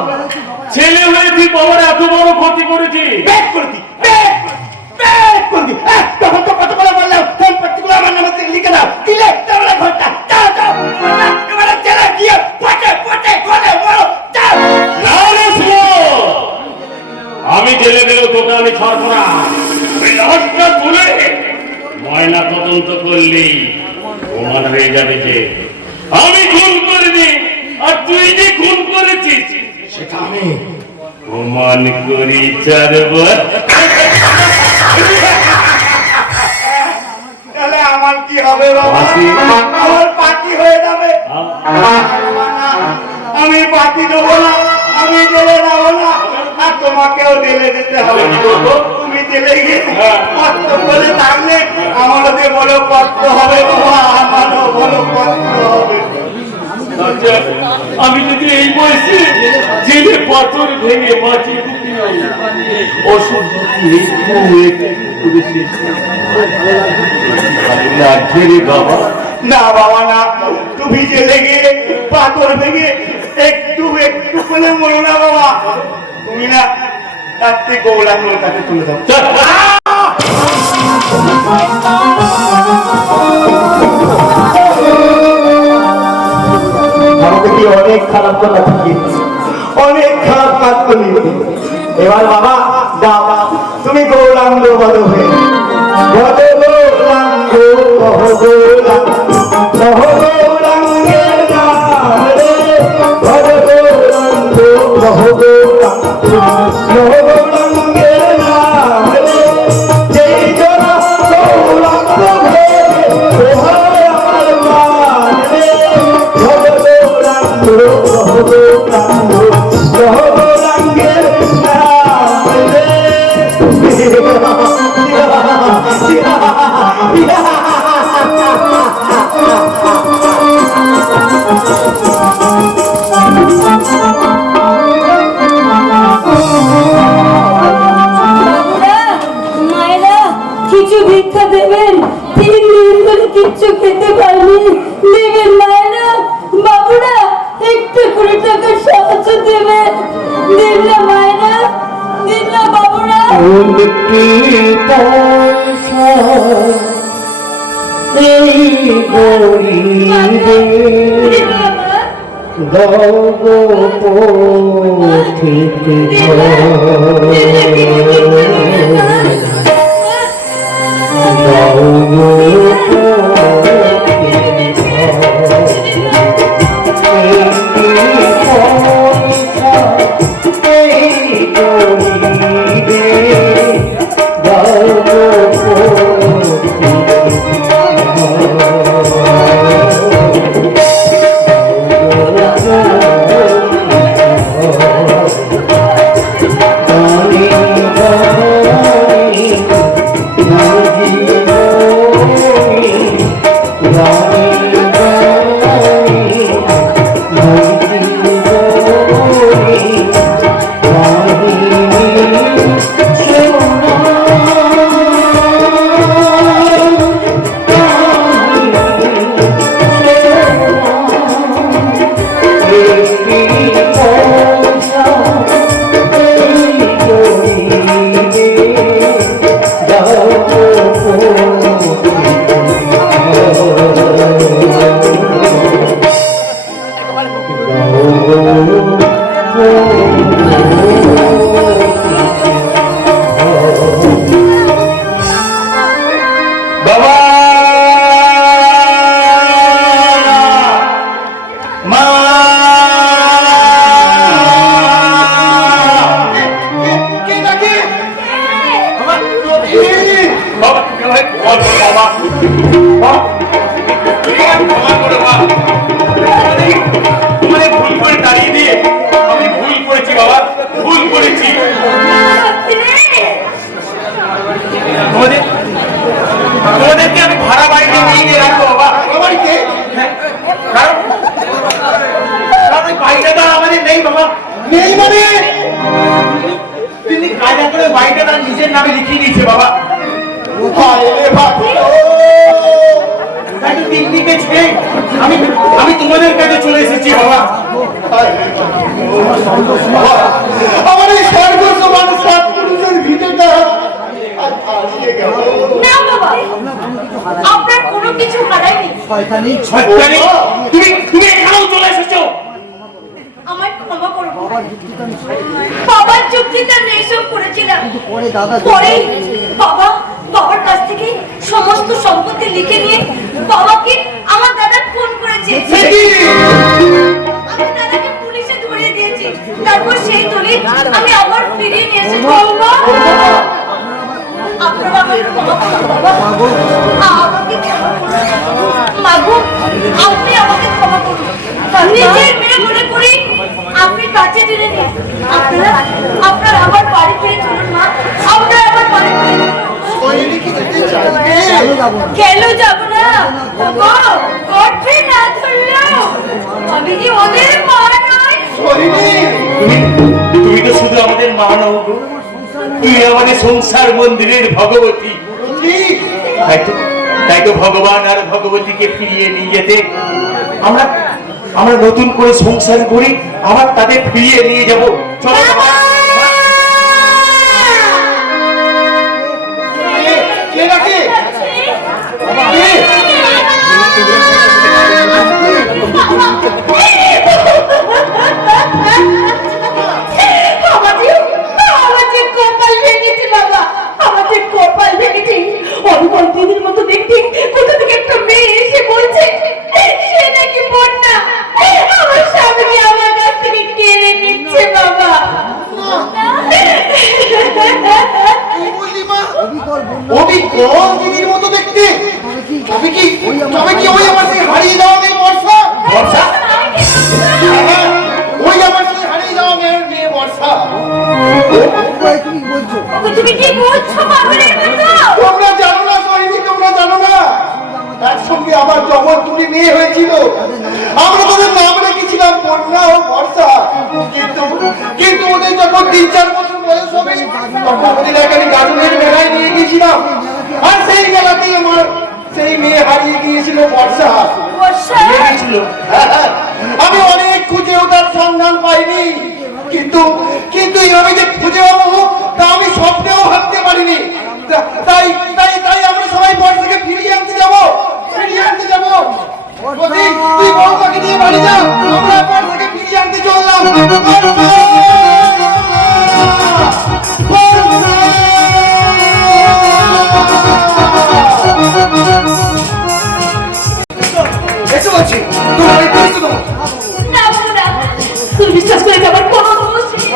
ছেলে হয়ে তুই বাবার এত বড় ক্ষতি করেছিস। ব্যাক করবি, ব্যাক করবি। তখন তো কত করে বললাম সম্পত্তিগুলো আমার নামে লিখে দাও, দিলে তাহলে ঘরটা যাও যাও। এবারে জেলে গিয়ে পটে পটে ঘরে বড় যাও। না রে শুনো, আমি জেলে গেলেও তোকে আমি ছাড়বো না। ওই লাশটা তুলে ময়না তদন্ত করলি প্রমাণ হয়ে যাবে যে আমি খুন করিনি, আর তুই যে খুন করেছিস সেটা আমি প্রমাণ করি ছাড়বো। তাহলে আমার কি হবে বাবা? পার্টি? আমার পার্টি হয়ে যাবে। আমি পার্টি দেবো না, আমি জেলে যাবো না, আর তোমাকেও জেলে যেতে হবে। তুমি জেলে গিয়ে কষ্ট করে থাকলে আমারও যে বড় কষ্ট হবে বাবা, আমারও বড় কষ্ট হবে। আচ্ছা, আমি যদি এই বয়সে জেলে পাথর ভেঙে মাটি ওষুধ লাগছে রে বাবা। না বাবা না, তুমি যে লেগে পাথর ভেঙে একটু একটু করে মরো না বাবা। তুমি না তার থেকে গৌরাঙ্গর কাছে চলে যাও। আমাকে কি অনেক খারাপ কথা শিখিয়েছি, অনেক খারাপ কাজ করিয়েছি। এবার বাবা দাও, তুমি গৌরাঙ্গ বলো হয়ে বলো গৌরাঙ্গ, কহ গৌরাঙ্গ, কহ গৌরাঙ্গের নাম রে, বলো গৌরাঙ্গ, কহ গৌরাঙ্গ, কহ গৌরাঙ্গের নাম রে। যেই জনা গৌরাঙ্গ ভেবে ওহায় আমার মান রে, বলো গৌরাঙ্গ, কহ গৌরাঙ্গ, কহ গৌরাঙ্গের নাম রে। মায়েরা কিছু ভিক্ষা দেবেন, 3 দিন ধরে কিচ্ছু খেতে পারিনি, দেবেন মায়েরা। বাবুরা একটু করে টাকা সাহায্য দেবেন, দিন না মায়েরা, দিন না বাবুরা। তোমাদেরকে আমি ভাড়া বাড়িতে নিয়ে রাখবো বাবা। বাড়িতে কারণ ওই বাড়িটা আমাদের নেই বাবা। নেই মানে তিনি কাজা করে বাড়িটা তার নিজের নামে লিখিয়ে দিয়েছে বাবা। তাই তো 3 দিকে ছেড়ে আমি তোমাদের কাছে চলে এসেছি বাবা। আমার এই স্বর্গস্থ মানুষ পুরুষের ভিতরটা না বাবা, আপনার কোনো কিছু হারায়নি। শয়তানি শয়তানি, তুমি এখানেও চলে এসেছো। আমায় ক্ষমা করুন, বাবার যুক্তিতে আমি এইসব করেছিলাম। পরে দাদা পরে বাবার কাছ থেকে সমস্ত সম্পত্তি লিখে নিয়ে বাবাকে আমার দাদা ফোন করেছে। আমি দাদাকে পুলিশে ধরিয়ে দিয়েছি, তারপর সেই দলিল আমি আবার ফিরিয়ে নিয়ে এসেছি। আপনারা আমাকে ক্ষমা করুন বাবা, আমাকে ক্ষমা করুন। মাগো, আপনি আমাকে ক্ষমা করুন। নিজের মেয়ে মনে করি আপনি কাছে টেনে নিন। আপনারা আমার বাড়ি ফিরে চলুন মা, আপনারা আমার বাড়ি ফিরে যাবো না। কেন যাব না? কঠে না ধরলো আমি মা নও গো, তুমি আমাদের সংসার মন্দিরের ভগবতী। তাই তো ভগবান আর ভগবতীকে ফিরিয়ে নিয়ে যেতে আমরা আমরা নতুন করে সংসার করি, আবার তাদের ফিরিয়ে নিয়ে যাব। চলো না মা। কে ডাকে? আমাদের কপাল ভেঙেছে বাবা, আমাদের কপাল ভেঙেছে। অনুপম দিদির মতো দেখতে কোথা থেকে একটা মেয়ে এসে বলছে সে নাকি বন্যা। আমার স্বামী আমার কাছ থেকে কেড়ে নিচ্ছে বাবা। কি বললি মা? অবিকল বন্যা অবিকল দিদির মতো দেখতে? তবে কি ওই আমার সেই হারিয়ে যাওয়া মেয়ে বর্ষা? বর্ষা? হ্যাঁ, ওই আমার সেই হারিয়ে যাওয়া মেয়ে বর্ষা। তুমি বলছো তুমি কি বলছো পাগলের মতো? তোমরা জানো না সোহিনী, তোমরা জানো না তার সঙ্গে আমার জমজ দুটি মেয়ে হয়েছিল। আমরা তাদের নাম রেখেছিলাম বন্যা ও বর্ষা। কিন্তু ওদের যখন 3-4 বছর বয়স হবে তখন ওদের এখানে গাজনের মেলায় নিয়ে গিয়েছিলাম। আর সেই মেলাতেই আমার সেই মেয়ে হারিয়ে গিয়েছিল বর্ষা। বর্ষা? আমি অনেক খুঁজে ওটার সন্ধান পাইনি, কিন্তু এইভাবে যে খুঁজে পাবো তা আমি স্বপ্নেও ভাবতে পারিনি। তাই তাই তাই আমরা সবাই বর্ষাকে ফিরিয়ে আনতে যাবো। প্রতীক, তুই বর্ষাকে নিয়ে বাড়ি যা, আমরা বর্ষাকে ফিরিয়ে আনতে চললাম। এসে বলছি তোমরা আমি করেছো তো? না বাবু না, তুমি বিশ্বাস করে আমার কোনো দোষ নেই।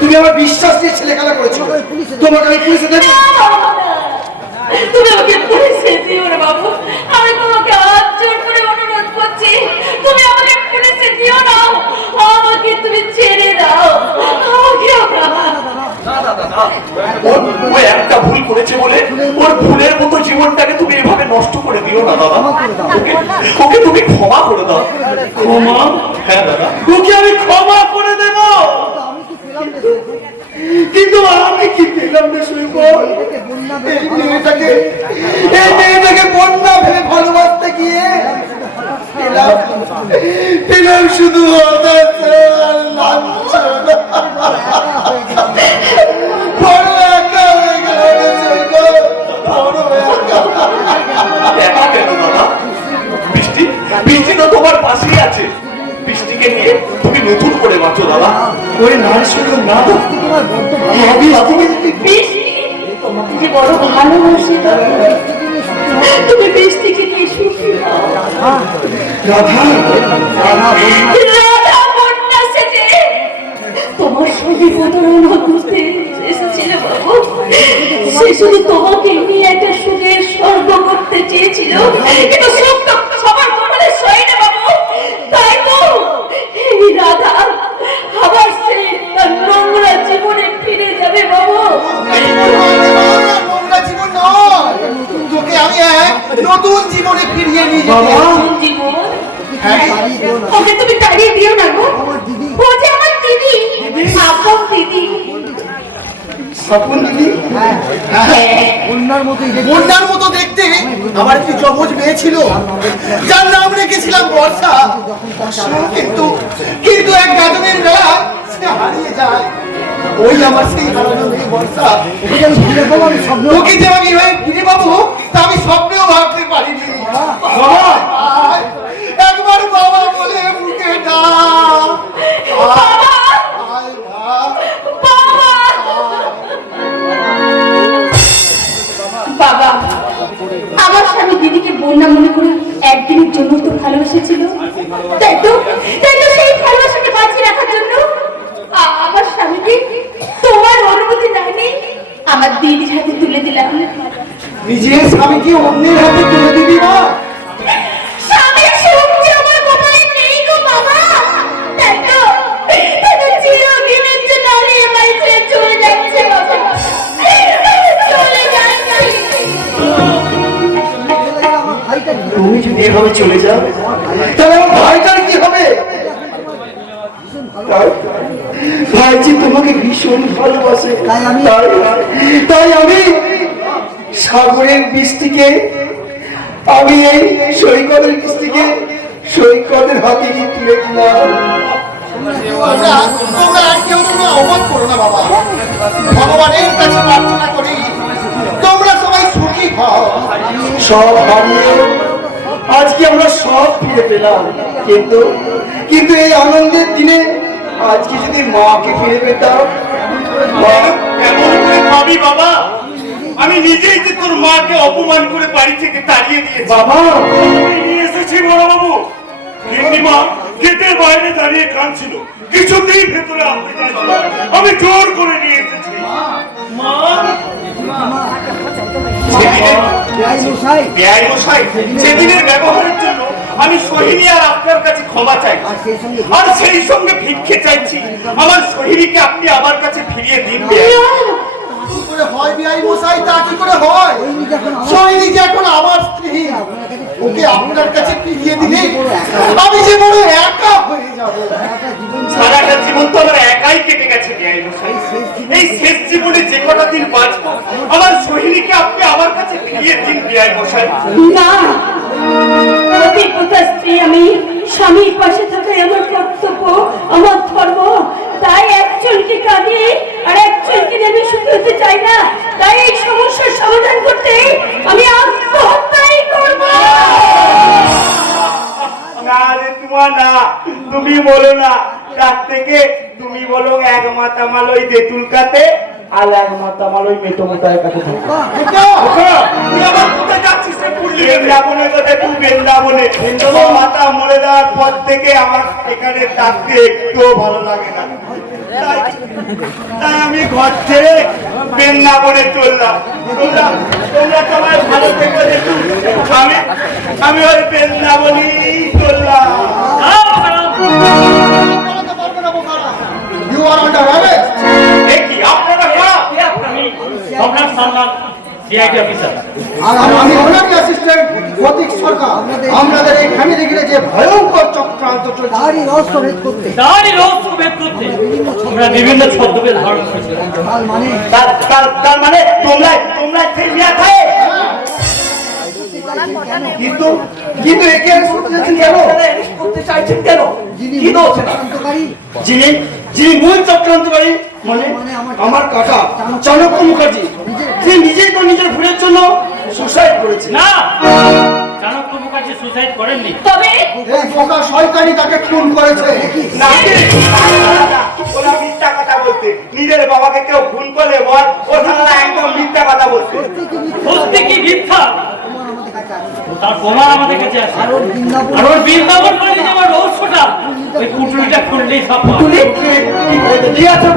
তুমি আমার বিশ্বাস দিয়ে ছেলে খেলা করেছো। তোমাকে আমি পুলিশে দেবো। তুমি আমাকে পুলিশে দিও না বাবু, আমি তোমাকে হাত জোর করে অনুরোধ করছি, তুমি আমাকে পুলিশে দিও না, আমাকে তুমি ছেড়ে দাও, ও একটা ভুল করেছে বলে ওর ভুলের মতো জীবনটাকে তুমি এভাবে নষ্ট করে দিও না দাদা। ওকে তুমি ক্ষমা করে দাও। ক্ষমা? হ্যাঁ দাদা, ওকে আমি ক্ষমা করে দেব। কিন্তু আমি কি পেলাম না শুনে বল? এই মেয়েটাকে বন্যা ভেবে ভালোবাসতে গিয়ে পেলাম শুধু হতাশা আর লাঞ্ছনা। বড় একা হয়ে গেল রে সৈকত, বড় একা। একা কেন দাদা? বৃষ্টি তো তোমার পাশেই আছে। বৃষ্টিকে নিয়ে তুমি নতুন করে বাঁচো দাদা। ওই নার শুধু না, তোমার বড্ড বৃষ্টি যে বড় ভালোবাসি তুমি বৃষ্টিকে নিয়ে সুখী হও। রাধা রাধা বন্যা সেজে তোমার সঙ্গে প্রতারণ বুঝতে এসেছিল বাবু। সে শুধু তোমাকে নিয়ে একটা সুখের স্বর্গ করতে চেয়েছিল, কিন্তু সুখ তো সবার কপালে সয় না বাবু। তাই তো এই রাধা আবার সেই তার নোংরা জীবনে ফিরে যাবে বাবু। নোংরা জীবন নয়, তোকে আমি এক নতুন জীবনে ফিরিয়ে নিয়ে যাবো। নতুন জীবন? ওকে তুমি তাড়িয়ে দিও না গো, ও যে আমার দিদি, আপন দিদি। স্বপন দিদি? বন্যার মতোই দেখতে। বন্যার মতো দেখতে আমার একটি জমজ মেয়ে ছিল, যার নাম রেখেছিলাম বর্ষা। কিন্তু এক গাজনের বেলা সে হারিয়ে যায়। ওই আমার সেই হারানো মেয়ে বর্ষা। ওকে আমি ফিরে পাবো, আমি স্বপ্ন ওকে যে আমি এভাবে ফিরে পাবো তা আমি স্বপ্নেও ভাবতে পারিনি। বাবা, একবার বাবা বলে মুখে ডাক। বাবা, আমার স্বামী দিদিকে বন্যা মনে করে একদিনের জন্য তো ভালোবেসেছিল, তাই তো সেই ভালোবাসাকে বাঁচিয়ে রাখার জন্য আমার স্বামীকে তোমার অনুমতি নেয়নি, আমার দিদির হাতে তুলে দিলাম। নিজের স্বামীকে অন্যের হাতে তুলে দিবি না? স্বামীর সুখ যে আমার কপালে নেই গো বাবা, তাই তো চিরদিনের জন্য আমি এ বাড়ি ছেড়ে চলে যাচ্ছে বাবা, চলে যাচ্ছে। আমার ভাইটা নিয়ে তুমি যদি এভাবে চলে যাও তাহলে আমার ভাইটার কি হবে? ভাই যে তোমাকে ভীষণ ভালোবাসে, তাই তাই আমি সাগরের বৃষ্টিকে, আমি এই সৈকতের বৃষ্টিকে সৈকতের হাতে তুলে দিলাম। তোমরা আর কেউ কোনো অবাক করো না বাবা, ভগবানের কাছে প্রার্থনা করি তোমরা সবাই সুখী হও। সব হারিয়ে আজকে আমরা সব ফিরে পেলাম, কিন্তু কিন্তু এই আনন্দের দিনে আজকে যদি মাকে ফিরে পেতাম। এমন করে ভাবি বাবা, আমি নিজেই যে তোর মাকে অপমান করে বাড়ি থেকে তাড়িয়ে দিয়েছি। বাবা নিয়ে এসেছি বড় বাবু, মা গেটের বাইরে দাঁড়িয়ে কাঁদছিল, কিছুতেই ভেতরে আসতে চাইছিল, আমি জোর করে নিয়ে এসেছি। মা বেআই মশাই, সেদিনের ব্যবহারের জন্য আমি সোহিনী আর আপনার কাছে ক্ষমা চাই, আর সেই সঙ্গে ভিক্ষে চাইছি আমার সোহিনীকে আপনি আমার কাছে ফিরিয়ে দিন। কি করে হয় বিআই মশাই, তা কি করে হয়? সোহিনী যে এখন আমার স্ত্রী, ওকে আপনার কাছে ফিরিয়ে দিলে আমি যে বড় একা হয়ে যাবো। সারাটা জীবন তো আমার একাই কেটে গেছে বেআই মশাই, এই শেষ জীবনে যে কটা দিন বাঁচবো আমার সোহিনীকে আপনি আমার কাছে ফিরিয়ে দিন বেআই মশাই। না, পতিব্রতা স্ত্রী আমি, স্বামীর পাশে থাকাই আমার কর্তব্য, আমার ধর্ম। তাই একজনকে কাঁদিয়ে আর একজনকে নেমে সুখী হতে চাই না। তাই এই সমস্যার সমাধান করতে আমি আত্মহত্যাই করব। না রে তোমার না, তুমি বলো না, তার থেকে তুমি বলো এক মাথা মালই তেঁতুলকাতে আর এক মাথা মালই মেতমতার কাছে থাকো। তুই আবার কোথায় যাচ্ছিস রে পুরলি? বৃন্দাবনে কথা তুই বৃন্দাবনে, মাথা মরে দেওয়ার পর থেকে আমার এখানে থাকতে একটুও ভালো লাগে না। তাই আমি ঘর ছেড়ে বৃন্দাবনে চললাম। তোমরা সবাই ভালো থেকে দেখুন, আমি ওই বৃন্দাবনই চললাম। You are under arrest. কি আপনারা কারা? আপনার সম্মান সিআইডি অফিসার। আর আমি ওনারই অ্যাসিস্ট্যান্ট প্রতীক সরকার। আমাদের এই ফ্যামিলি ঘিরে যে ভয়ঙ্কর চক্রান্ত চলছে, তারই রহস্য ভেদ করতে তারই রহস্য ভেদ করতে আমরা বিভিন্ন ছদ্মবেশ ধারণ করেছি। তার মানে তার মানে তোমরা সেই মিয়া খায়, কিন্তু কিন্তু একে করতে চাইছেন কেন? যিনি কি দোষ এটা? চক্রান্তকারী, যিনি মূল চক্রান্তকারী মানে আমার কাকা চাণক্য মুখার্জি, সে নিজেই তো নিজের ভুলের জন্য সুসাইড করেছে। না, চাণক্য মুখার্জি সুসাইড করেননি। তবে এই ফোকা শয়তানি তাকে খুন করেছে। না, ওরা মিথ্যা কথা বলতে, নিজের বাবাকে কেউ খুন করলে বল ও তারা একদম মিথ্যা কথা বলতে। সত্যি কি মিথ্যা আমাদের কাছে আছে। তার প্রমাণ আমাদের কাছে আছে। আর ওর বৃন্দাবন আর ওর বৃন্দাবন করে যে আমার রহস্যটা, ওই কুটুরিটা খুললেই সব পাওয়া যাবে। কি আছে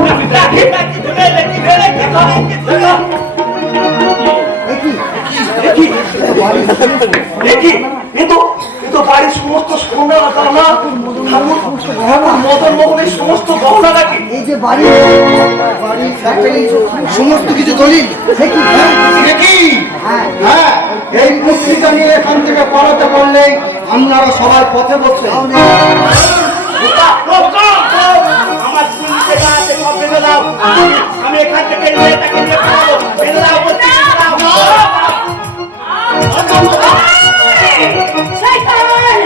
দেখি এ তো বাড়ির সমস্ত সোনা দানা মদন মোহনের সমস্ত গহনা নাকি? এই যে বাড়ি ফ্যাক্টরি সমস্ত কিছু দলিল সে কি দেখি হ্যাঁ হ্যাঁ, এই মুক্তিটা নিয়ে এখান থেকে পালাতে পারলেই আপনারা সবাই পথে বসে। আমার শুনতে আছে সব বেঁধে দাও, আমি এখান থেকে মেয়েটাকে নিয়ে পালাবো। বেঁধে দাও বলছি, বেঁধে দাও। শয়তান,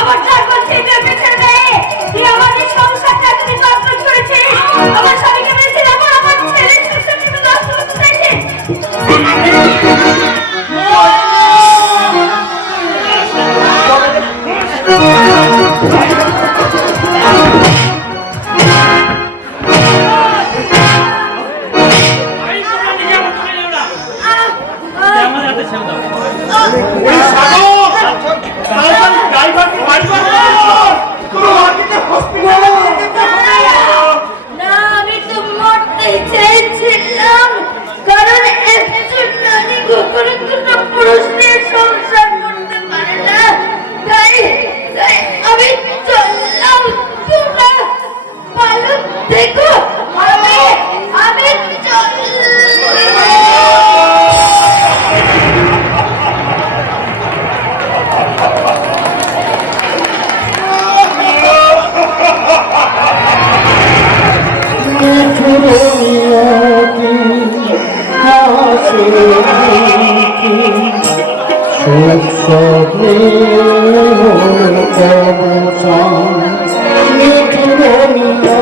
আমার চারপাশ থেকে পেছনে দেয়। তুই আমাদের সংসারটা তুমি নষ্ট করেছিস। আমার স্বামীকে মেরেছে, এখন আমার ছেলে সংসারকে তুমি নষ্ট করতে চাইছিস। বচন মিঠুর